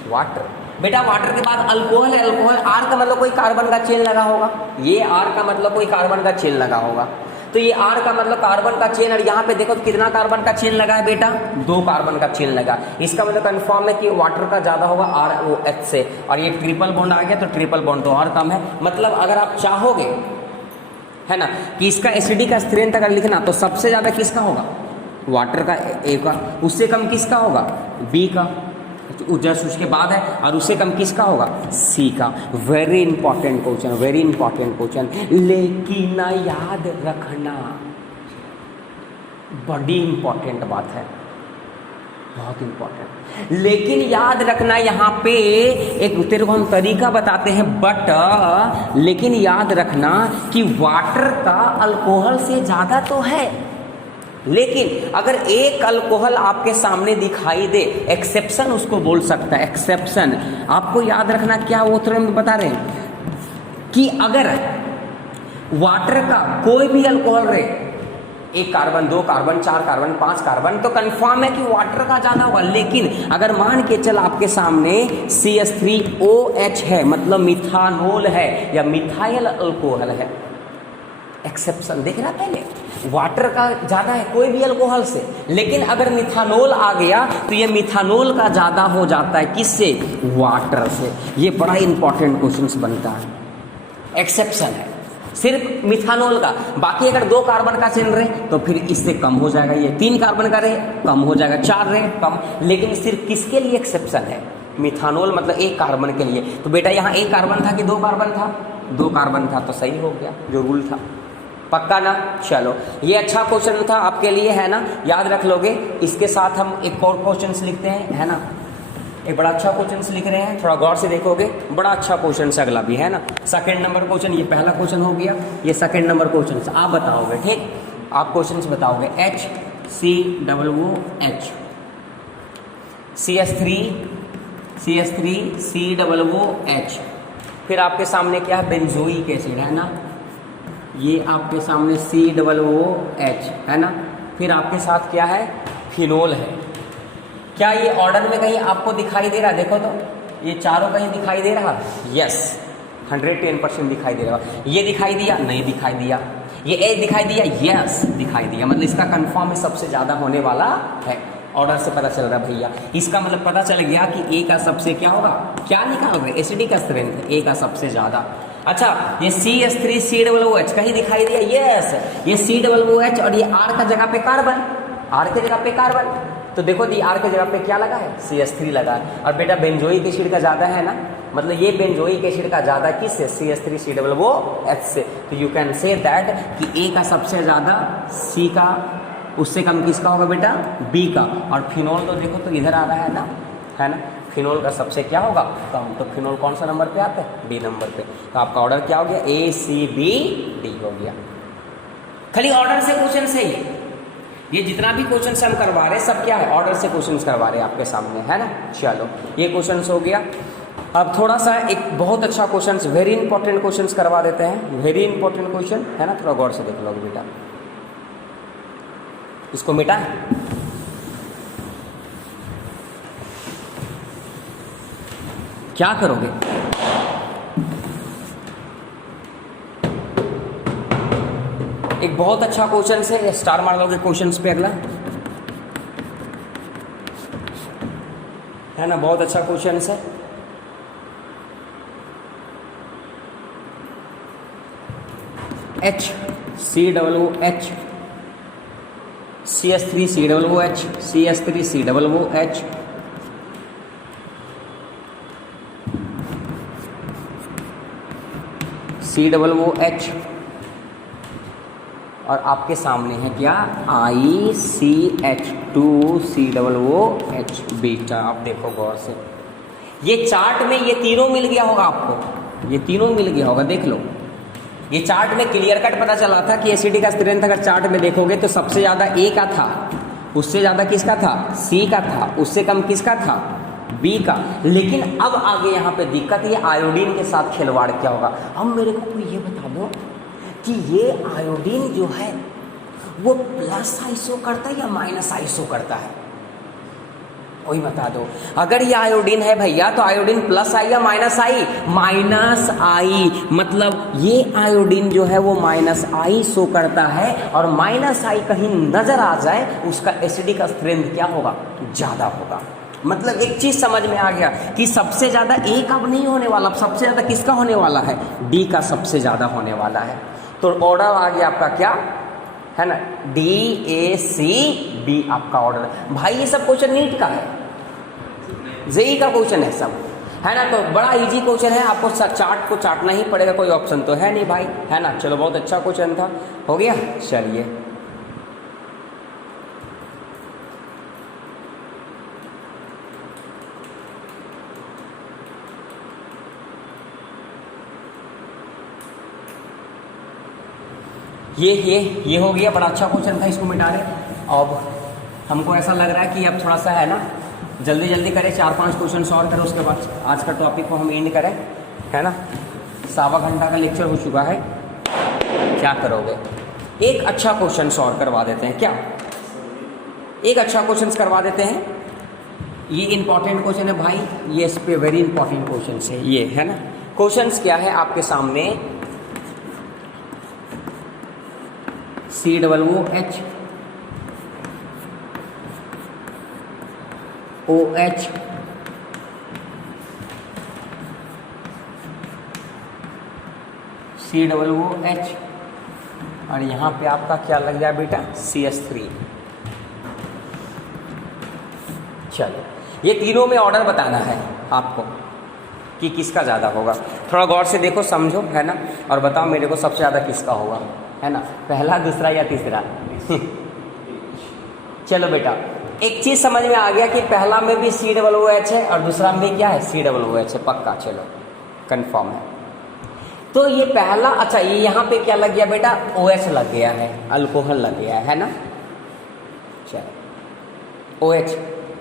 water बेटा, वाटर के बाद अल्कोहल है, अल्कोहल, आर का मतलब कोई कार्बन का चेन लगा होगा, ये आर का मतलब कोई कार्बन का चेन लगा होगा, तो ये आर का मतलब कार्बन का चेन, और यहाँ पे देखो तो कितना कार्बन का चेन लगा है बेटा, 2 कार्बन का चेन लगा, इसका मतलब कंफर्म है कि वाटर का ज्यादा होगा ROH से, और ये ट्रिपल बॉन्ड आ गया तो ट्रिपल बॉन्ड तो और कम है। मतलब अगर आप चाहोगे, है ना, कि इसका एसिडिक का स्ट्रेंथ अगर लिखना तो सबसे ज्यादा किसका होगा, वाटर का, A का, उससे कम किसका होगा, B का, जस्ट उसके बाद है, और उससे कम किसका होगा, C का। Very important question, very important question, लेकिन याद रखना, बड़ी इंपॉर्टेंट बात है, बहुत इंपॉर्टेंट, लेकिन याद रखना यहाँ पे एक तेरे को हम तरीका बताते हैं, बट लेकिन याद रखना कि वाटर का अल्कोहल से ज्यादा तो है, लेकिन अगर एक अल्कोहल आपके सामने दिखाई दे, एक्सेप्शन उसको बोल सकता है, एक्सेप्शन आपको याद रखना क्या, वो तुरंत बता रहे हैं कि अगर वाटर का कोई भी अल्कोहल रहे, 1 कार्बन, 2 कार्बन, 4 कार्बन, 5 कार्बन, तो कंफर्म है कि वाटर का ज्यादा होगा। लेकिन अगर मान के चल आपके सामने CH3OH है, मतलब मिथानोल है या मिथाइल अल्कोहल है, एक्सेप्शन देख रहा पहले, वाटर का ज्यादा है कोई भी अल्कोहल से, लेकिन अगर मिथानोल आ गया तो ये मिथानोल का ज्यादा हो जाता है, किससे, वाटर से। ये बड़ा इंपॉर्टेंट क्वेश्चन बनता है, एक्सेप्शन है सिर्फ मिथानोल का, बाकी अगर 2 कार्बन का चेन रहे तो फिर इससे कम हो जाएगा, ये 3 कार्बन का रहे कम हो जाएगा, 4 रहे कम, लेकिन सिर्फ किसके लिए एक्सेप्शन है, मिथानोल मतलब 1 कार्बन के लिए। तो बेटा यहाँ 1 कार्बन था कि 2 कार्बन था, 2 कार्बन था, तो सही हो गया जो रूल था, पक्का ना। चलो ये अच्छा क्वेश्चन था आपके लिए, है ना, याद रख लोगे। इसके साथ हम एक और क्वेश्चन लिखते हैं, है ना, एक बड़ा अच्छा क्वेश्चन लिख रहे हैं, थोड़ा गौर से देखोगे, बड़ा अच्छा क्वेश्चन से अगला भी, है ना, 2nd नंबर क्वेश्चन, ये पहला क्वेश्चन हो गया, ये 2nd नंबर क्वेश्चन आप बताओगे, ठीक, आप क्वेश्चन बताओगे, HCOOH, CH3COOH, फिर आपके सामने क्या है, बेंजोइक एसिड, है ना, ये आपके सामने COOH, है ना, फिर आपके साथ क्या है, फिनोल है। क्या ये ऑर्डर में कहीं आपको दिखाई दे रहा, देखो तो ये चारों कहीं दिखाई दे रहा, यस 110% दिखाई दे रहा, ये दिखाई दिया, नहीं दिखाई दिया, ये A दिखाई दिया, यस दिखाई दिया, मतलब इसका कंफर्म है सबसे ज्यादा होने वाला है, ऑर्डर से पता चल रहा है भैया, इसका मतलब पता चल गया कि A का सबसे क्या होगा, क्या निकालोगे, एसिडिक का स्ट्रेंथ A का सबसे ज्यादा। अच्छा ये CH3COOH कहीं दिखाई दिया, यस ये COOH, और ये R का जगह पे कार्बन, R के जगह पे कार्बन, तो देखो दी R के जगह पे क्या लगा है, CH3 लगा है, और बेटा बेंजोइक एसिड का ज्यादा है ना, मतलब ये बेंजोइक एसिड का ज्यादा किससे, CH3COOH से, तो यू कैन से दैट कि A का सबसे ज्यादा, C का उससे कम किसका होगा बेटा, B का, और फिनोल तो देखो तो इधर आ रहा है ना, फिनोल का सबसे क्या होगा, कम, तो फिनोल कौन सा नंबर पे आता है, B नंबर पे, तो आपका ऑर्डर क्या हो गया, ACBD हो गया। खाली ऑर्डर से क्वेश्चन से ये जितना भी क्वेश्चन हम करवा रहे हैं सब क्या है, ऑर्डर से क्वेश्चन करवा रहे हैं आपके सामने, है ना। चलो ये क्वेश्चन हो गया। अब थोड़ा सा एक बहुत अच्छा क्वेश्चन, वेरी इंपॉर्टेंट क्वेश्चन करवा देते हैं, वेरी इंपॉर्टेंट क्वेश्चन, है ना, थोड़ा गौर से देख लो बेटा, इसको मिटा क्या करोगे? एक बहुत अच्छा क्वेश्चन है, स्टार मार लोगे क्वेश्चंस पे अगला, है ना, बहुत अच्छा क्वेश्चन है। H COOH CS3 COOH CS3 COOH COOH और आपके सामने है क्या, ICH2COOH बीटा। आप देखो गौर से, ये चार्ट में ये तीनों मिल गया होगा आपको, ये तीनों मिल गया होगा, देख लो। ये चार्ट में क्लियर कट पता चला था कि एसिडी का स्ट्रेंथ अगर चार्ट में देखोगे तो सबसे ज़्यादा ए का था, उससे ज़्यादा किसका था, सी का था, उससे कम किसका था, बी का। लेकिन अब आगे यहाँ पे दिक्कत, ये आयोडीन के साथ खिलवाड़ क्या होगा। अब मेरे को कोई ये बता दो कि ये आयोडीन जो है वो प्लस आइसो करता है या माइनस आइसो करता है, कोई बता दो। अगर ये आयोडीन है भैया तो आयोडीन प्लस आई या माइनस आई, माइनस आई, मतलब ये आयोडीन जो है वो माइनस आई शो करता है, और माइनस आई कहीं नजर आ जाए उसका एसिडिक स्ट्रेंथ क्या होगा, ज्यादा होगा। मतलब एक चीज समझ में आ गया कि सबसे ज्यादा ए का नहीं होने वाला, सबसे ज्यादा किसका होने वाला है, डी का सबसे ज्यादा होने वाला है। तो ऑर्डर आ गया आपका क्या है ना, DACB आपका ऑर्डर। भाई ये सब क्वेश्चन नीट का है, जेई का क्वेश्चन है सब, है ना। तो बड़ा इजी क्वेश्चन है, आपको चार्ट को चाटना ही पड़ेगा, कोई ऑप्शन तो है नहीं भाई, है ना। चलो बहुत अच्छा क्वेश्चन था, हो गया। चलिए ये हो गया, बड़ा अच्छा क्वेश्चन था, इसको मिटा रहे। अब हमको ऐसा लग रहा है कि अब थोड़ा सा है ना जल्दी जल्दी करें, 4-5 क्वेश्चन सॉल्व करें, उसके बाद आज का टॉपिक को हम एंड करें, है ना। 1.25 घंटा का लेक्चर हो चुका है, क्या करोगे, एक अच्छा क्वेश्चन सॉल्व करवा देते हैं क्या, एक अच्छा क्वेश्चन करवा देते हैं। ये इंपॉर्टेंट क्वेश्चन है भाई, ये इस पे वेरी इंपॉर्टेंट क्वेश्चन है ये, है ना। क्वेश्चन क्या है आपके सामने, COOH OH COOH और यहाँ पे आपका क्या लग गया बेटा, CS3। चलो ये तीनों में ऑर्डर बताना है आपको कि किसका ज़्यादा होगा। थोड़ा गौर से देखो, समझो, है ना, और बताओ मेरे को सबसे ज़्यादा किसका होगा, है ना, पहला, दूसरा या तीसरा। चलो बेटा एक चीज समझ में आ गया कि पहला में भी COOH है और दूसरा में क्या है, COOH है, पक्का, चलो कंफर्म है। तो ये पहला, अच्छा ये यहाँ पे क्या लग गया बेटा, OH लग गया है, अल्कोहल लग गया है ना। चलो OH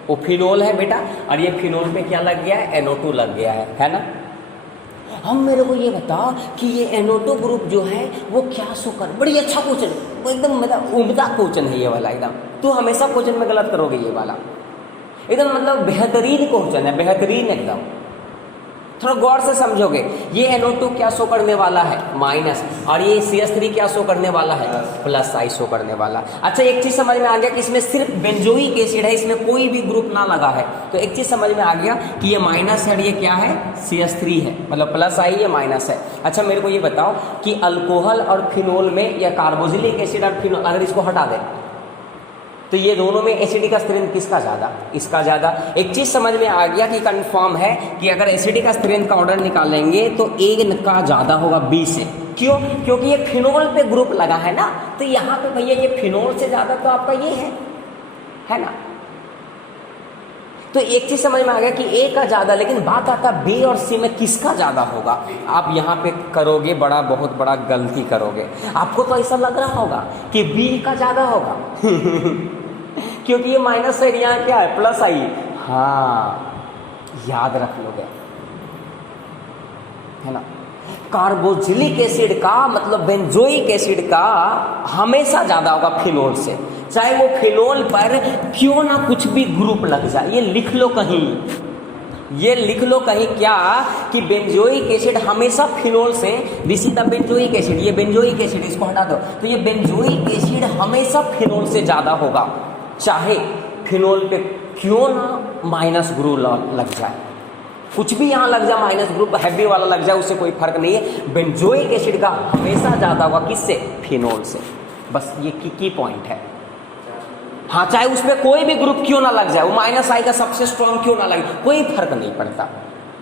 वो फिनोल है बेटा, और ये फिनोल पे क्या लग गया है, NO2 लग गया है ना। हम मेरे को ये बताओ कि ये NO2 ग्रुप जो है वो क्या शो कर, बड़ी अच्छा क्वेश्चन, वो एकदम मतलब उम्दा क्वेश्चन है ये वाला, एकदम तो हमेशा क्वेश्चन में गलत करोगे ये वाला, एकदम मतलब बेहतरीन क्वेश्चन है, बेहतरीन एकदम। थोड़ा गौर से समझोगे, ये NO2 क्या शो करने वाला है, माइनस, और ये CS3 क्या शो करने वाला है, प्लस आई शो करने वाला। अच्छा एक चीज समझ में आ गया कि इसमें सिर्फ बेंजोइक एसिड है, इसमें कोई भी ग्रुप ना लगा है, तो एक चीज समझ में आ गया कि ये माइनस है और ये क्या है, CS3 है, मतलब प्लस आई, ये माइनस है। अच्छा मेरे को ये बताओ कि अल्कोहल और फिनोल में, या कार्बोक्सिलिक एसिड और फिनोल, अगर इसको हटा दें तो ये दोनों में एसिडिक स्ट्रेंथ किसका ज़्यादा, इसका ज़्यादा। एक चीज़ समझ में आ गया कि कंफर्म है कि अगर एसिडिक स्ट्रेंथ का ऑर्डर निकालेंगे तो ए का ज़्यादा होगा बी से। क्यों, क्योंकि ये फिनोल पे ग्रुप लगा है ना, तो यहाँ पे भैया ये फिनोल से ज़्यादा तो आपका ये है ना। तो एक चीज़ समझ में आ गया कि ए का ज़्यादा, लेकिन बात आता बी और सी में किसका ज़्यादा होगा। आप यहाँ पे करोगे बहुत बड़ा गलती करोगे, आपको तो ऐसा लग रहा होगा कि बी का ज़्यादा होगा क्योंकि ये माइनस साइड यहाँ क्या है, प्लस आई। हाँ याद रख लोगे, है ना। कार्बोक्सिलिक एसिड का मतलब बेंजोइक एसिड का हमेशा ज़्यादा होगा फिनोल से, चाहे वो फिनोल पर क्यों ना कुछ भी ग्रुप लग जाए। ये लिख लो कहीं, ये लिख लो कहीं क्या कि बेंजोइक एसिड हमेशा फिनोल से, this is the benzoic acid, ये बेंजोइक एसिड, इसको हटा दो, तो ये बेंजोइक एसिड हमेशा फिनोल से ज्यादा होगा, चाहे फिनोल पे क्यों ना माइनस ग्रुप लग जाए, कुछ भी यहाँ लग जाए, माइनस ग्रुप हैवी वाला लग जाए, उससे कोई फर्क नहीं है, बेंजोइक एसिड का हमेशा ज्यादा होगा किससे, फिनोल से। बस ये की पॉइंट है। हाँ, चाहे उसमें कोई भी ग्रुप क्यों ना लग जाए, वो माइनस आई का सबसे स्ट्रॉन्ग क्यों ना लगे, कोई फर्क नहीं पड़ता,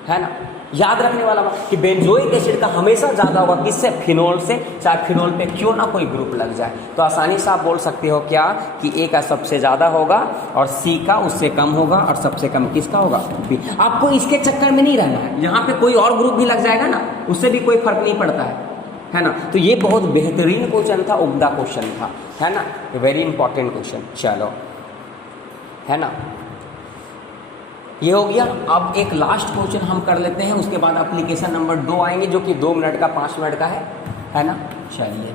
है ना। याद रखने वाला बात कि बेंजोइक एसिड का हमेशा ज्यादा होगा किससे, फिनोल से, चाहे फिनोल पे क्यों ना कोई ग्रुप लग जाए। तो आसानी से आप बोल सकते हो क्या कि ए का सबसे ज्यादा होगा और सी का उससे कम होगा और सबसे कम किसका होगा, बी। आपको इसके चक्कर में नहीं रहना है, यहाँ पे कोई और ग्रुप भी लग जाएगा ना, उससे भी कोई फर्क नहीं पड़ता है ना। तो ये बहुत बेहतरीन क्वेश्चन था, उम्दा क्वेश्चन था, है ना, वेरी इंपॉर्टेंट क्वेश्चन। चलो, है ना, ये हो गया। अब एक लास्ट क्वेश्चन हम कर लेते हैं, उसके बाद एप्लीकेशन नंबर 2 आएंगे जो कि 2 मिनट का 5 मिनट का है ना। चलिए,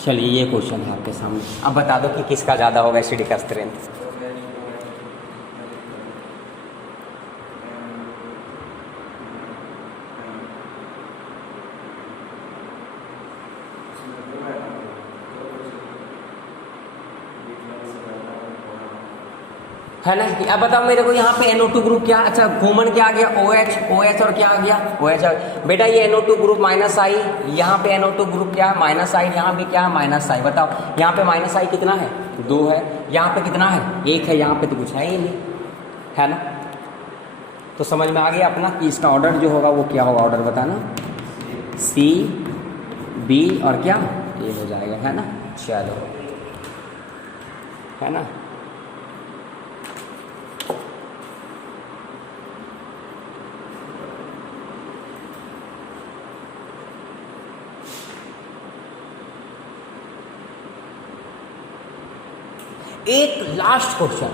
चलिए ये क्वेश्चन है आपके सामने। अब बता दो कि किसका ज़्यादा होगा एसिडिक स्ट्रेंथ। है ना। अब बताओ मेरे को यहाँ पे NO2 ग्रुप क्या, अच्छा कॉमन क्या आ गया, OH और क्या आ गया, OH। बेटा ये NO2 ग्रुप माइनस आई, यहाँ पे NO2 ग्रुप क्या माइनस आई, यहाँ भी क्या है माइनस आई। बताओ यहाँ पे माइनस आई कितना है, 2 है, यहाँ पे कितना है, 1 है, यहाँ पे तो कुछ है ही नहीं, है ना। तो समझ में आ गया अपना कि इसका ऑर्डर जो होगा वो क्या होगा, ऑर्डर बताना, C B और क्या A हो जाएगा, है ना। चलो, है ना। एक लास्ट क्वेश्चन,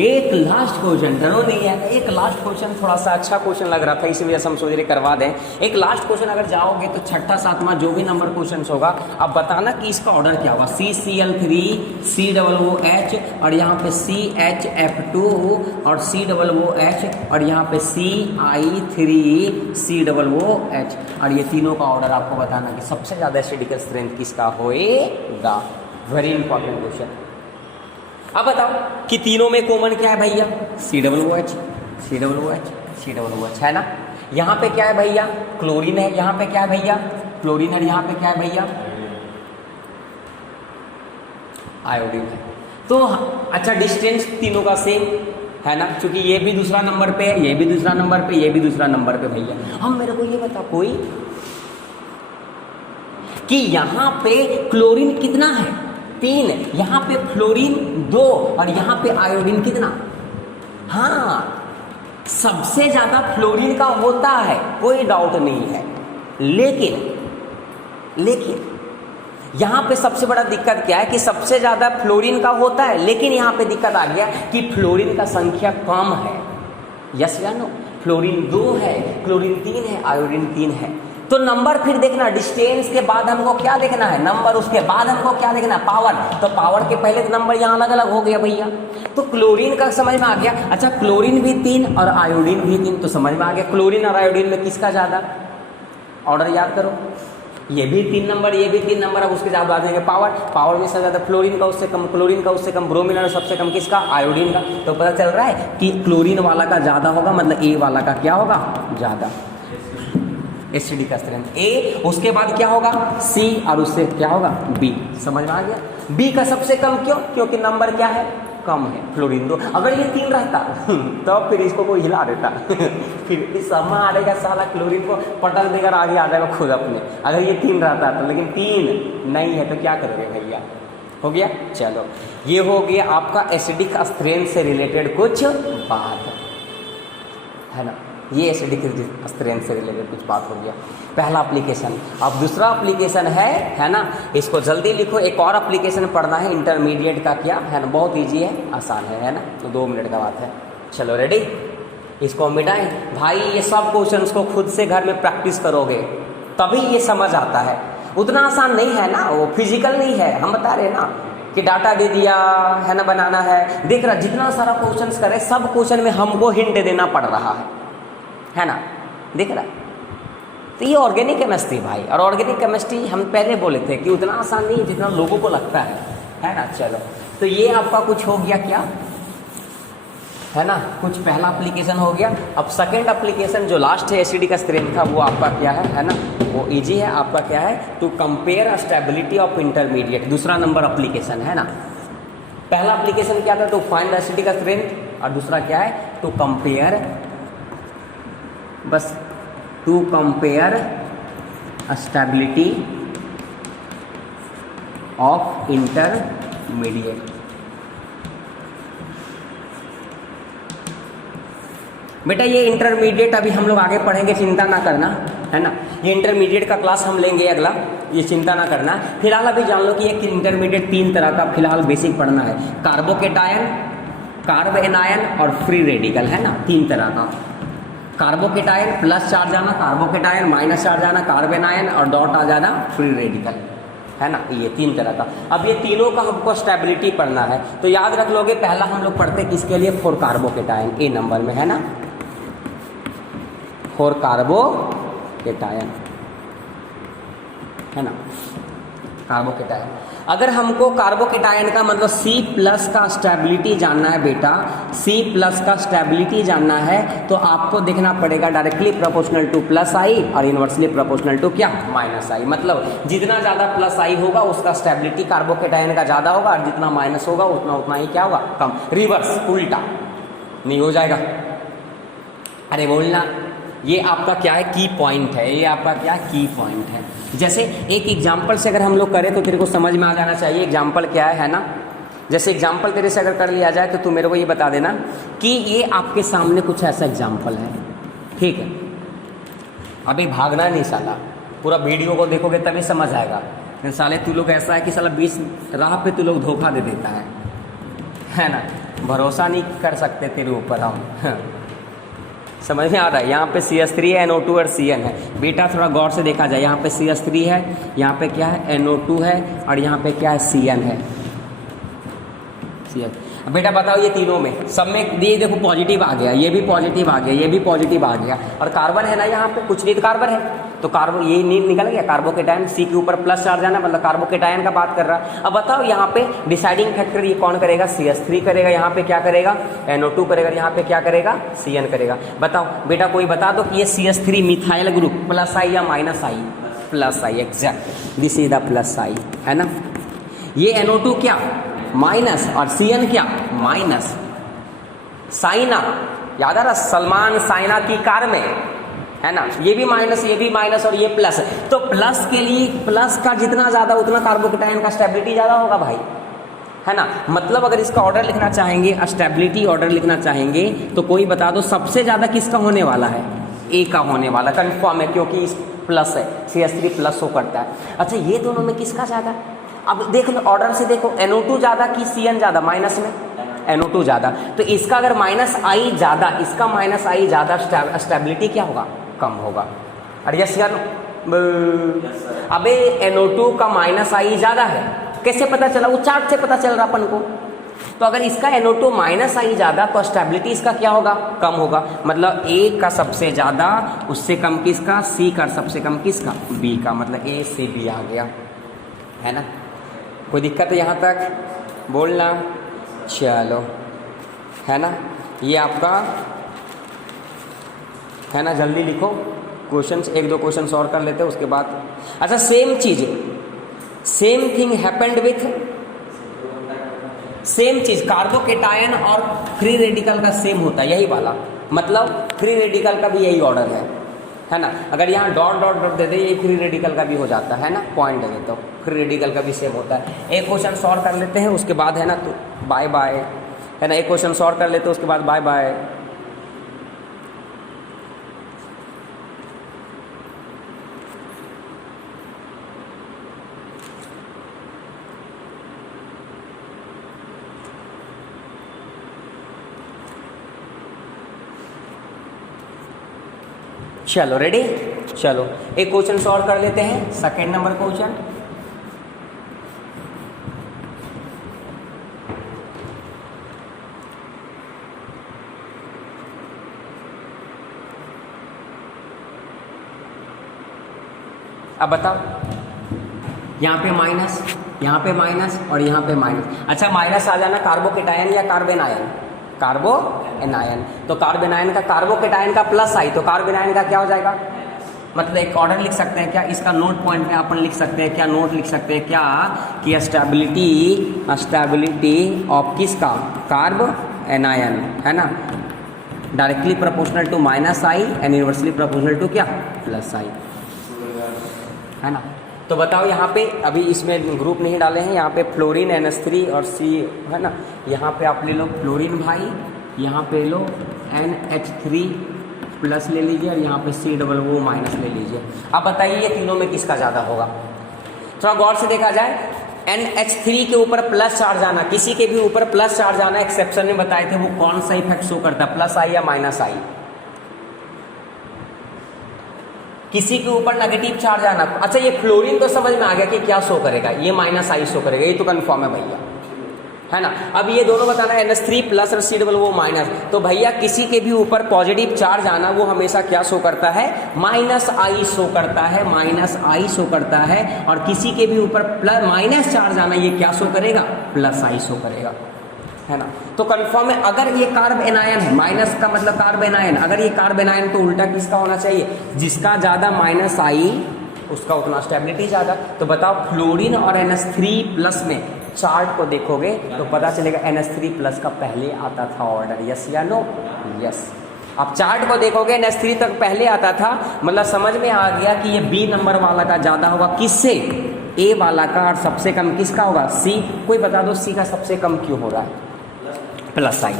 एक लास्ट क्वेश्चन, डरो नहीं है, एक लास्ट क्वेश्चन थोड़ा सा अच्छा क्वेश्चन लग रहा था, इसी वजह से हम सोच रहे करवा दें। एक लास्ट क्वेश्चन अगर जाओगे तो छठा सातवां जो भी नंबर क्वेश्चन होगा, अब बताना कि इसका ऑर्डर क्या होगा, CCl3 COOH और यहाँ पे CHF2 और COOH और यहाँ पे CI3 COOH, और ये तीनों का ऑर्डर आपको बताना कि सबसे ज़्यादा एसिडिक स्ट्रेंथ किसका होएगा। Very important question. अब बताओ कि तीनों में कॉमन क्या है भैया, COOH COOH COOH, है ना। यहाँ पे क्या है भैया, क्लोरीन है, यहाँ पे क्या है भैया, क्लोरीन है, यहाँ पे क्या है भैया, आयोडीन है। तो अच्छा, डिस्टेंस तीनों का सेम है ना, क्योंकि ये भी दूसरा नंबर पे है, ये भी दूसरा नंबर पे, ये भी दूसरा नंबर पे भैया। हम मेरे को ये बता कोई कि यहाँ पे क्लोरीन कितना है, 3, यहाँ पे फ्लोरीन 2 और यहाँ पे आयोडीन कितना। हाँ, सबसे ज्यादा फ्लोरीन का होता है, कोई डाउट नहीं है, लेकिन यहाँ पे सबसे बड़ा दिक्कत क्या है कि सबसे ज्यादा फ्लोरीन का होता है, लेकिन यहाँ पे दिक्कत आ गया कि फ्लोरीन का संख्या कम है। यस या नो, फ्लोरीन 2 है, क्लोरीन 3 है, आयोडीन 3 है। तो नंबर फिर देखना, डिस्टेंस के बाद हमको क्या देखना है, नंबर, उसके बाद हमको क्या देखना है, पावर। तो पावर के पहले तो नंबर यहाँ अलग अलग हो गया भैया। तो क्लोरीन का समझ में आ गया। अच्छा, क्लोरीन भी 3 और आयोडीन भी 3, तो समझ में आ गया क्लोरीन और आयोडीन में किसका ज्यादा। ऑर्डर याद करो, ये भी 3 नंबर, ये भी 3 नंबर। अब उसके जवाब आ जाएंगे पावर में सबसे ज्यादा फ्लोरीन का, उससे कम क्लोरीन का, उससे कम ब्रोमीन और सबसे कम किसका, आयोडीन का। तो पता चल रहा है कि क्लोरीन वाला का ज्यादा होगा, मतलब ए वाला का क्या होगा, ज्यादा एसिडिक स्ट्रेंथ ए। उसके बाद क्या होगा, सी, और उससे क्या होगा, बी। समझ में आ गया। बी का सबसे कम क्यों, क्योंकि नंबर क्या है, कम है, फ्लोरीन 2। अगर ये 3 रहता तो फिर इसको कोई हिला देता फिर इस समय आ रहेगा साला, क्लोरीन को पटक देकर आगे आ जाएगा खुद अपने, अगर ये 3 रहता तो। लेकिन 3 नहीं है तो क्या करोगे भैया। हो गया। चलो, ये हो गया आपका एसिडिक स्ट्रेंथ से रिलेटेड कुछ बात, है ना। ये एसिडिक स्ट्रेंथ से रिलेटेड कुछ बात हो गया, पहला एप्लीकेशन। अब दूसरा एप्लीकेशन है ना, इसको जल्दी लिखो। एक और एप्लीकेशन पढ़ना है इंटरमीडिएट का, क्या है ना, बहुत इजी है, आसान है ना। तो 2 मिनट का बात है। चलो रेडी, इसको मिटाएं भाई। ये सब क्वेश्चंस को खुद से घर में प्रैक्टिस करोगे तभी ये समझ आता है। उतना आसान नहीं है ना, वो फिजिकल नहीं है। हम बता रहे हैं ना कि डाटा दे दिया है ना, बनाना है। देख रहा जितना सारा क्वेश्चंस करे सब क्वेश्चन में हमको हिंट देना पड़ रहा है ना, देख रहा। तो ये ऑर्गेनिक केमिस्ट्री भाई, और ऑर्गेनिक केमिस्ट्री हम पहले बोले थे कि उतना आसान नहीं है जितना लोगों को लगता है ना। चलो तो ये आपका कुछ हो गया क्या है ना, कुछ पहला एप्लीकेशन हो गया। अब सेकंड एप्लीकेशन जो लास्ट है एसिडिक स्ट्रेंथ का, वो आपका क्या है ना, वो इजी है आपका। क्या है, to compare stability of intermediate, दूसरा नंबर एप्लीकेशन है ना। पहला एप्लीकेशन क्या था, टू फाइंड एसिडिक स्ट्रेंथ, और दूसरा क्या है, टू कंपेयर, बस to compare stability of intermediate. बेटा ये इंटरमीडिएट अभी हम लोग आगे पढ़ेंगे, चिंता ना करना है ना। ये इंटरमीडिएट का क्लास हम लेंगे अगला, ये चिंता ना करना। फिलहाल अभी जान लो कि एक इंटरमीडिएट 3 तरह का फिलहाल बेसिक पढ़ना है। कार्बोकेटायन, कार्ब एनायन और फ्री रेडिकल है ना, 3 तरह का। कार्बोकेटायन प्लस चार्ज आना, कार्बोकेटायन माइनस चार्ज आना, कार्ब एनायन और डॉट आ जाना फ्री रेडिकल है ना। ये 3 तरह का। अब ये तीनों का हमको स्टेबिलिटी पढ़ना है, तो याद रख लोगे। पहला हम लोग पढ़ते किसके लिए, फॉर कार्बोकेटायन, ए नंबर में है ना, फॉर कार्बोकेटायन है ना, कार्बोकेटायन। अगर हमको कार्बोकेटायन का मतलब C+ का स्टेबिलिटी जानना है बेटा, C+ का स्टेबिलिटी जानना है, तो आपको देखना पड़ेगा डायरेक्टली प्रोपोर्शनल टू +I और इनवर्सली प्रोपोर्शनल टू क्या, -I। मतलब जितना ज़्यादा +I होगा उसका स्टेबिलिटी कार्बोकेटायन का ज़्यादा होगा, और जितना माइनस होगा उतना ही क्या होगा, कम। रिवर्स, उल्टा नहीं हो जाएगा। अरे बोलना, ये आपका क्या है, की पॉइंट है। ये आपका क्या की पॉइंट है। जैसे एक एग्जाम्पल से अगर हम लोग करें तो तेरे को समझ में आ जाना चाहिए एग्जाम्पल क्या है ना। जैसे एग्जाम्पल तेरे से अगर कर लिया जाए तो तू मेरे को ये बता देना कि ये आपके सामने कुछ ऐसा एग्जाम्पल है, ठीक है। अभी भागना नहीं साला, पूरा वीडियो को देखोगे तभी समझ आएगा। साले तू लोग ऐसा है कि साला 20 राह पे तू लोग धोखा दे देता है ना। भरोसा नहीं कर सकते तेरे ऊपर हम। समझ में आ रहा है। यहाँ पे CH3 है, NO2 और CN है। बेटा थोड़ा गौर से देखा जाए, यहाँ पे CH3 है, यहाँ पे क्या है, NO2 है, और यहाँ पे क्या है, CN है। बेटा बताओ ये तीनों में सब में ये देखो पॉजिटिव आ गया, ये भी पॉजिटिव आ गया, ये भी पॉजिटिव आ गया, और कार्बन है ना यहाँ पे, कुछ नहीं तो कार्बन है, तो कार्बन ये निकल गया कार्बोकेटायन। C के ऊपर प्लस चार्ज आना मतलब कार्बोकेटायन का बात कर रहा। अब बताओ यहाँ पे डिसाइडिंग फैक्टर ये कौन करेगा, CH3 करेगा, यहाँ पे क्या करेगा, NO2 करेगा, यहाँ पे क्या करेगा, CN करेगा। बताओ बेटा कोई बता दो कि ये CH3 मिथाइल ग्रुप +I या -I, +I, exact, this is the +I है ना। ये NO2 क्या, माइनस, और CN क्या, माइनस। साइना याद आ रहा, सलमान साइना की कार में है ना, ये भी माइनस, ये भी माइनस, और ये प्लस। तो प्लस के लिए प्लस का जितना ज्यादा उतना कार्बोकेटायन का स्टेबिलिटी ज्यादा होगा भाई, है ना। मतलब अगर इसका ऑर्डर लिखना चाहेंगे, स्टेबिलिटी ऑर्डर लिखना चाहेंगे, तो कोई बता दो सबसे ज्यादा किसका होने वाला है, ए का होने वाला, कंफर्म है, क्योंकि प्लस है, CH3 प्लस हो करता है। अच्छा ये दोनों में किसका ज्यादा, अब देख लो ऑर्डर से देखो, NO2 ज्यादा कि CN ज्यादा, माइनस में NO2 ज्यादा, तो इसका अगर -I ज्यादा, इसका -I ज्यादा, स्टेबिलिटी क्या होगा, कम होगा। अरे यस यार, अबे NO2 का -I ज्यादा है, कैसे पता चला, वो चार्ट से पता चल रहा अपन को। तो अगर इसका NO2 -I ज्यादा, तो स्टेबिलिटी इसका क्या होगा, कम होगा। मतलब A का सबसे ज्यादा, उससे कम किसका, C का सबसे कम किसका, B का, मतलब A से B आ गया, है ना। कोई दिक्कत है यहाँ तक, बोलना। चलो है ना, ये आपका है ना, जल्दी लिखो क्वेश्चंस, 1-2 क्वेश्चंस और कर लेते हैं उसके बाद। अच्छा सेम चीज, same thing happened with, same चीज कार्बोकेटायन और फ्री रेडिकल का सेम होता है, यही वाला, मतलब फ्री रेडिकल का भी यही ऑर्डर है ना। अगर यहाँ डॉट डॉट डॉट दे दे, ये फ्री रेडिकल का भी हो जाता है ना, पॉइंट दे तो फ्री रेडिकल का भी सेम होता है। एक क्वेश्चन सॉल्व कर लेते हैं उसके बाद है ना, तो बाय बाय है ना। एक क्वेश्चन सॉल्व कर लेते हैं उसके बाद बाय बाय। चलो रेडी, चलो एक क्वेश्चन सॉल्व कर लेते हैं। सेकेंड नंबर क्वेश्चन, अब बताओ, यहाँ पे माइनस, यहाँ पे माइनस और यहाँ पे माइनस। अच्छा माइनस आ जाना कार्बोकेटायन या कार्बन आयन, कार्बोएनायन। तो कार्बोनायन का कार्बोकेटायन का प्लस आई तो कार्बोनायन का क्या हो जाएगा, मतलब एक ऑर्डर लिख सकते हैं क्या, इसका नोट पॉइंट में अपन लिख सकते हैं क्या, नोट लिख सकते हैं क्या कि स्टेबिलिटी ऑफ किसका, कार्बोएनायन, है ना, directly proportional to minus I and inversely proportional to क्या, प्लस आई, है ना। तो बताओ यहाँ पे अभी इसमें ग्रुप नहीं डाले हैं, यहाँ पे फ्लोरीन NH3 और C, है ना। यहाँ पे आप ले लो फ्लोरीन भाई, यहाँ पे लो NH3 प्लस ले लीजिए और यहाँ पे COO माइनस ले लीजिए। अब बताइए ये तीनों में किसका ज़्यादा होगा, थोड़ा गौर से देखा जाए। NH3 के ऊपर प्लस चार्ज आना, किसी के भी ऊपर प्लस चार्ज आना एक्सेप्शन में बताए थे, वो कौन सा इफेक्ट शो करता है, प्लस आई या माइनस आई। किसी के ऊपर नेगेटिव चार्ज आना, अच्छा ये फ्लोरीन तो समझ में आ गया कि क्या शो करेगा, ये माइनस आई शो करेगा, ये तो कंफर्म है भैया, है ना। अब ये दोनों बताना NH3 प्लस और COO माइनस, तो भैया किसी के भी ऊपर पॉजिटिव चार्ज आना वो हमेशा क्या शो करता है, माइनस आई शो करता है, माइनस आई शो करता है। और किसी के भी ऊपर प्लस माइनस चार्ज आना ये क्या शो करेगा, प्लस आई शो करेगा, है ना। तो कंफर्म है अगर ये कार्बोनायन है, माइनस का मतलब कार्बोनायन, अगर ये कार्बोनायन तो उल्टा किसका होना चाहिए, जिसका ज़्यादा माइनस आई उसका उतना स्टेबिलिटी ज़्यादा। तो बताओ फ्लोरीन और NH3 प्लस में चार्ट को देखोगे तो पता चलेगा NH3 प्लस का पहले आता था ऑर्डर, यस या नो, यस। आप चार्ट को देखोगे NH3 तक पहले आता था, मतलब समझ में आ गया कि ये B नंबर वाला का ज़्यादा होगा किससे, A वाला का, और सबसे कम किसका होगा, C। कोई बता दो C का सबसे कम क्यों हो रहा है, प्लस आई।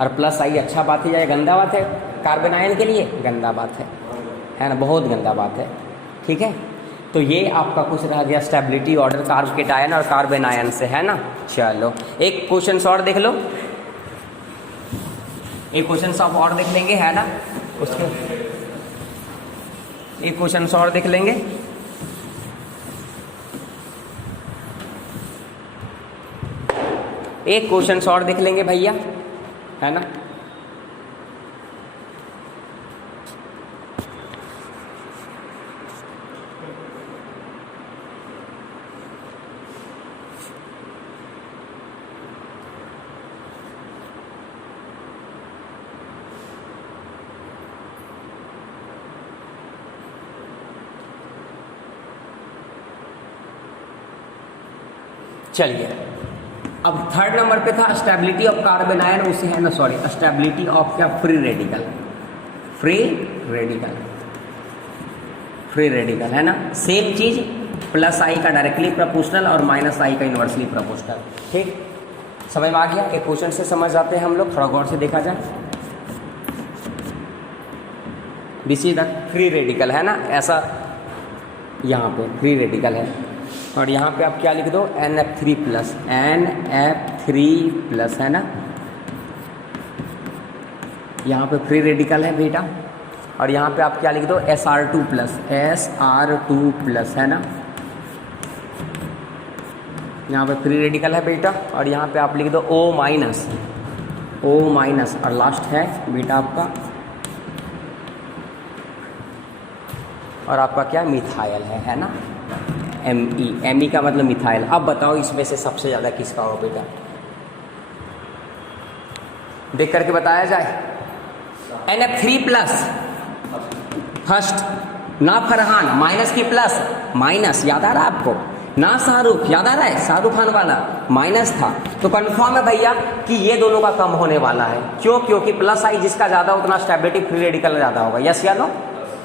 और प्लस आई अच्छा बात है या गंदा बात है, कार्बोनायन के लिए गंदा बात है ना, बहुत गंदा बात है, ठीक है। तो ये आपका कुछ रह गया स्टेबिलिटी ऑर्डर कार्बोकेटायन और कार्बोनायन से, है ना। चलो एक क्वेश्चन और देख लो, एक क्वेश्चन और देख लेंगे, है ना, उसके एक क्वेश्चन और देख लेंगे। एक क्वेश्चन और देख लेंगे भैया, है ना। चलिए अब थर्ड नंबर पे था स्टेबिलिटी ऑफ कार्बोनायन, उसे है ना, सॉरी, स्टेबिलिटी ऑफ क्या, free radical, free radical, free radical, है ना। सेम चीज, प्लस आई का डायरेक्टली प्रोपोर्शनल और माइनस आई का इनवर्सली प्रोपोर्शनल, ठीक, समझ में आ गया। एक क्वेश्चन से समझ जाते हैं हम लोग, थोड़ा गौर से देखा जाए। This is the free radical, है ना, ऐसा यहाँ पे फ्री रेडिकल है, और यहाँ पे आप क्या लिख दो, NF3 प्लस, NF3 प्लस, है ना। यहाँ पे फ्री रेडिकल है बेटा, और यहाँ पे आप क्या लिख दो, SR2 प्लस, SR2 प्लस, है ना। यहाँ पे फ्री रेडिकल है बेटा, और यहाँ पे आप लिख दो O माइनस, O माइनस, और लास्ट है बेटा आपका, और आपका क्या, मिथाइल है ना, Me का मतलब मिथाइल। अब बताओ इसमें से सबसे ज़्यादा किसका हो बेटा, देख करके बताया जाए। NF3 प्लस फर्स्ट, ना फरहान, माइनस की प्लस, माइनस याद आ रहा है आपको, ना शाहरुख याद आ रहा है, शाहरुख खान वाला माइनस था। तो कंफर्म है भैया कि ये दोनों का कम होने वाला है, क्यों, क्योंकि प्लस आई जिसका ज़्यादा उतना स्टेबिलिटी फ्री रेडिकल ज़्यादा होगा, यस या नो।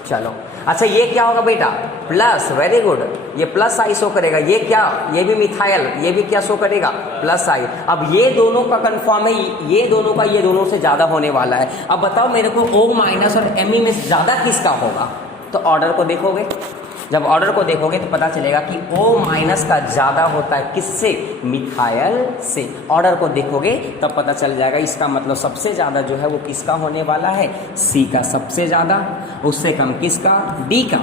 चलो अच्छा ये क्या होगा बेटा, प्लस, वेरी गुड, ये प्लस आई शो करेगा, ये क्या, ये भी मिथाइल, ये भी क्या शो करेगा, प्लस आई। अब ये दोनों का कंफर्म है, ये दोनों का ये दोनों से ज़्यादा होने वाला है। अब बताओ मेरे को O माइनस और Me में ज़्यादा किसका होगा, तो ऑर्डर को देखोगे, जब ऑर्डर को देखोगे तो पता चलेगा कि O- का ज़्यादा होता है किससे, मिथाइल से। ऑर्डर को देखोगे तब पता चल जाएगा, इसका मतलब सबसे ज़्यादा जो है वो किसका होने वाला है, C का सबसे ज़्यादा, उससे कम किसका, D का।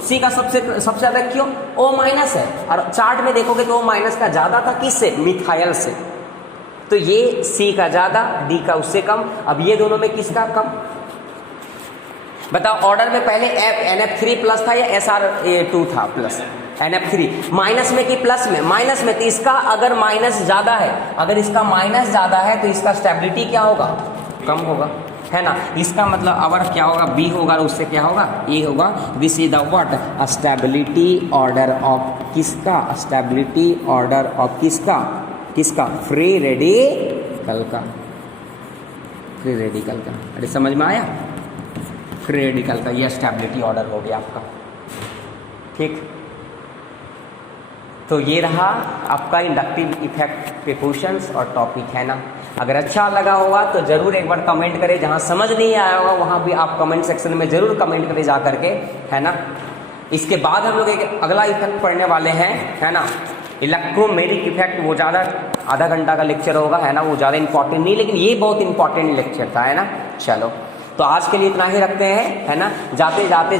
C का सबसे ज़्यादा क्यों, O- है। और चार्ट में देखोगे तो O- का ज़्यादा था किससे, मिथाइल से। तो ये C का ज़्यादा, D का उससे कम। अब ये दोनों में किसका कम बताओ। ऑर्डर में पहले NF3 प्लस था या SR2 था प्लस, NF3 माइनस में कि प्लस में, माइनस में। तो इसका अगर माइनस ज्यादा है, अगर इसका माइनस ज्यादा है तो इसका स्टेबिलिटी क्या होगा, कम होगा, है ना। इसका मतलब अवर क्या होगा, B होगा, और उससे क्या होगा, A होगा। This is the what, stability order of किसका, स्टेबिलिटी ऑर्डर ऑफ किसका, किसका, फ्री रेडिकल का, फ्री रेडिकल का। अरे समझ में आया, फ्री रेडिकल का ये स्टेबिलिटी ऑर्डर हो गया आपका, ठीक। तो ये रहा आपका इंडक्टिव इफेक्ट के क्वेश्चंस और टॉपिक, है ना। अगर अच्छा लगा होगा तो जरूर एक बार कमेंट करें, जहां समझ नहीं आया होगा वहां भी आप कमेंट सेक्शन में जरूर कमेंट करें जा करके, है ना। इसके बाद हम लोग एक अगला इफेक्ट पढ़ने वाले हैं, है ना, इलेक्ट्रोमेरिक इफेक्ट। वो ज़्यादा आधा घंटा का लेक्चर होगा, है ना, वो ज़्यादा इंपॉर्टेंट नहीं, लेकिन ये बहुत इंपॉर्टेंट लेक्चर था, है ना। चलो तो आज के लिए इतना ही रखते हैं, है ना। जाते जाते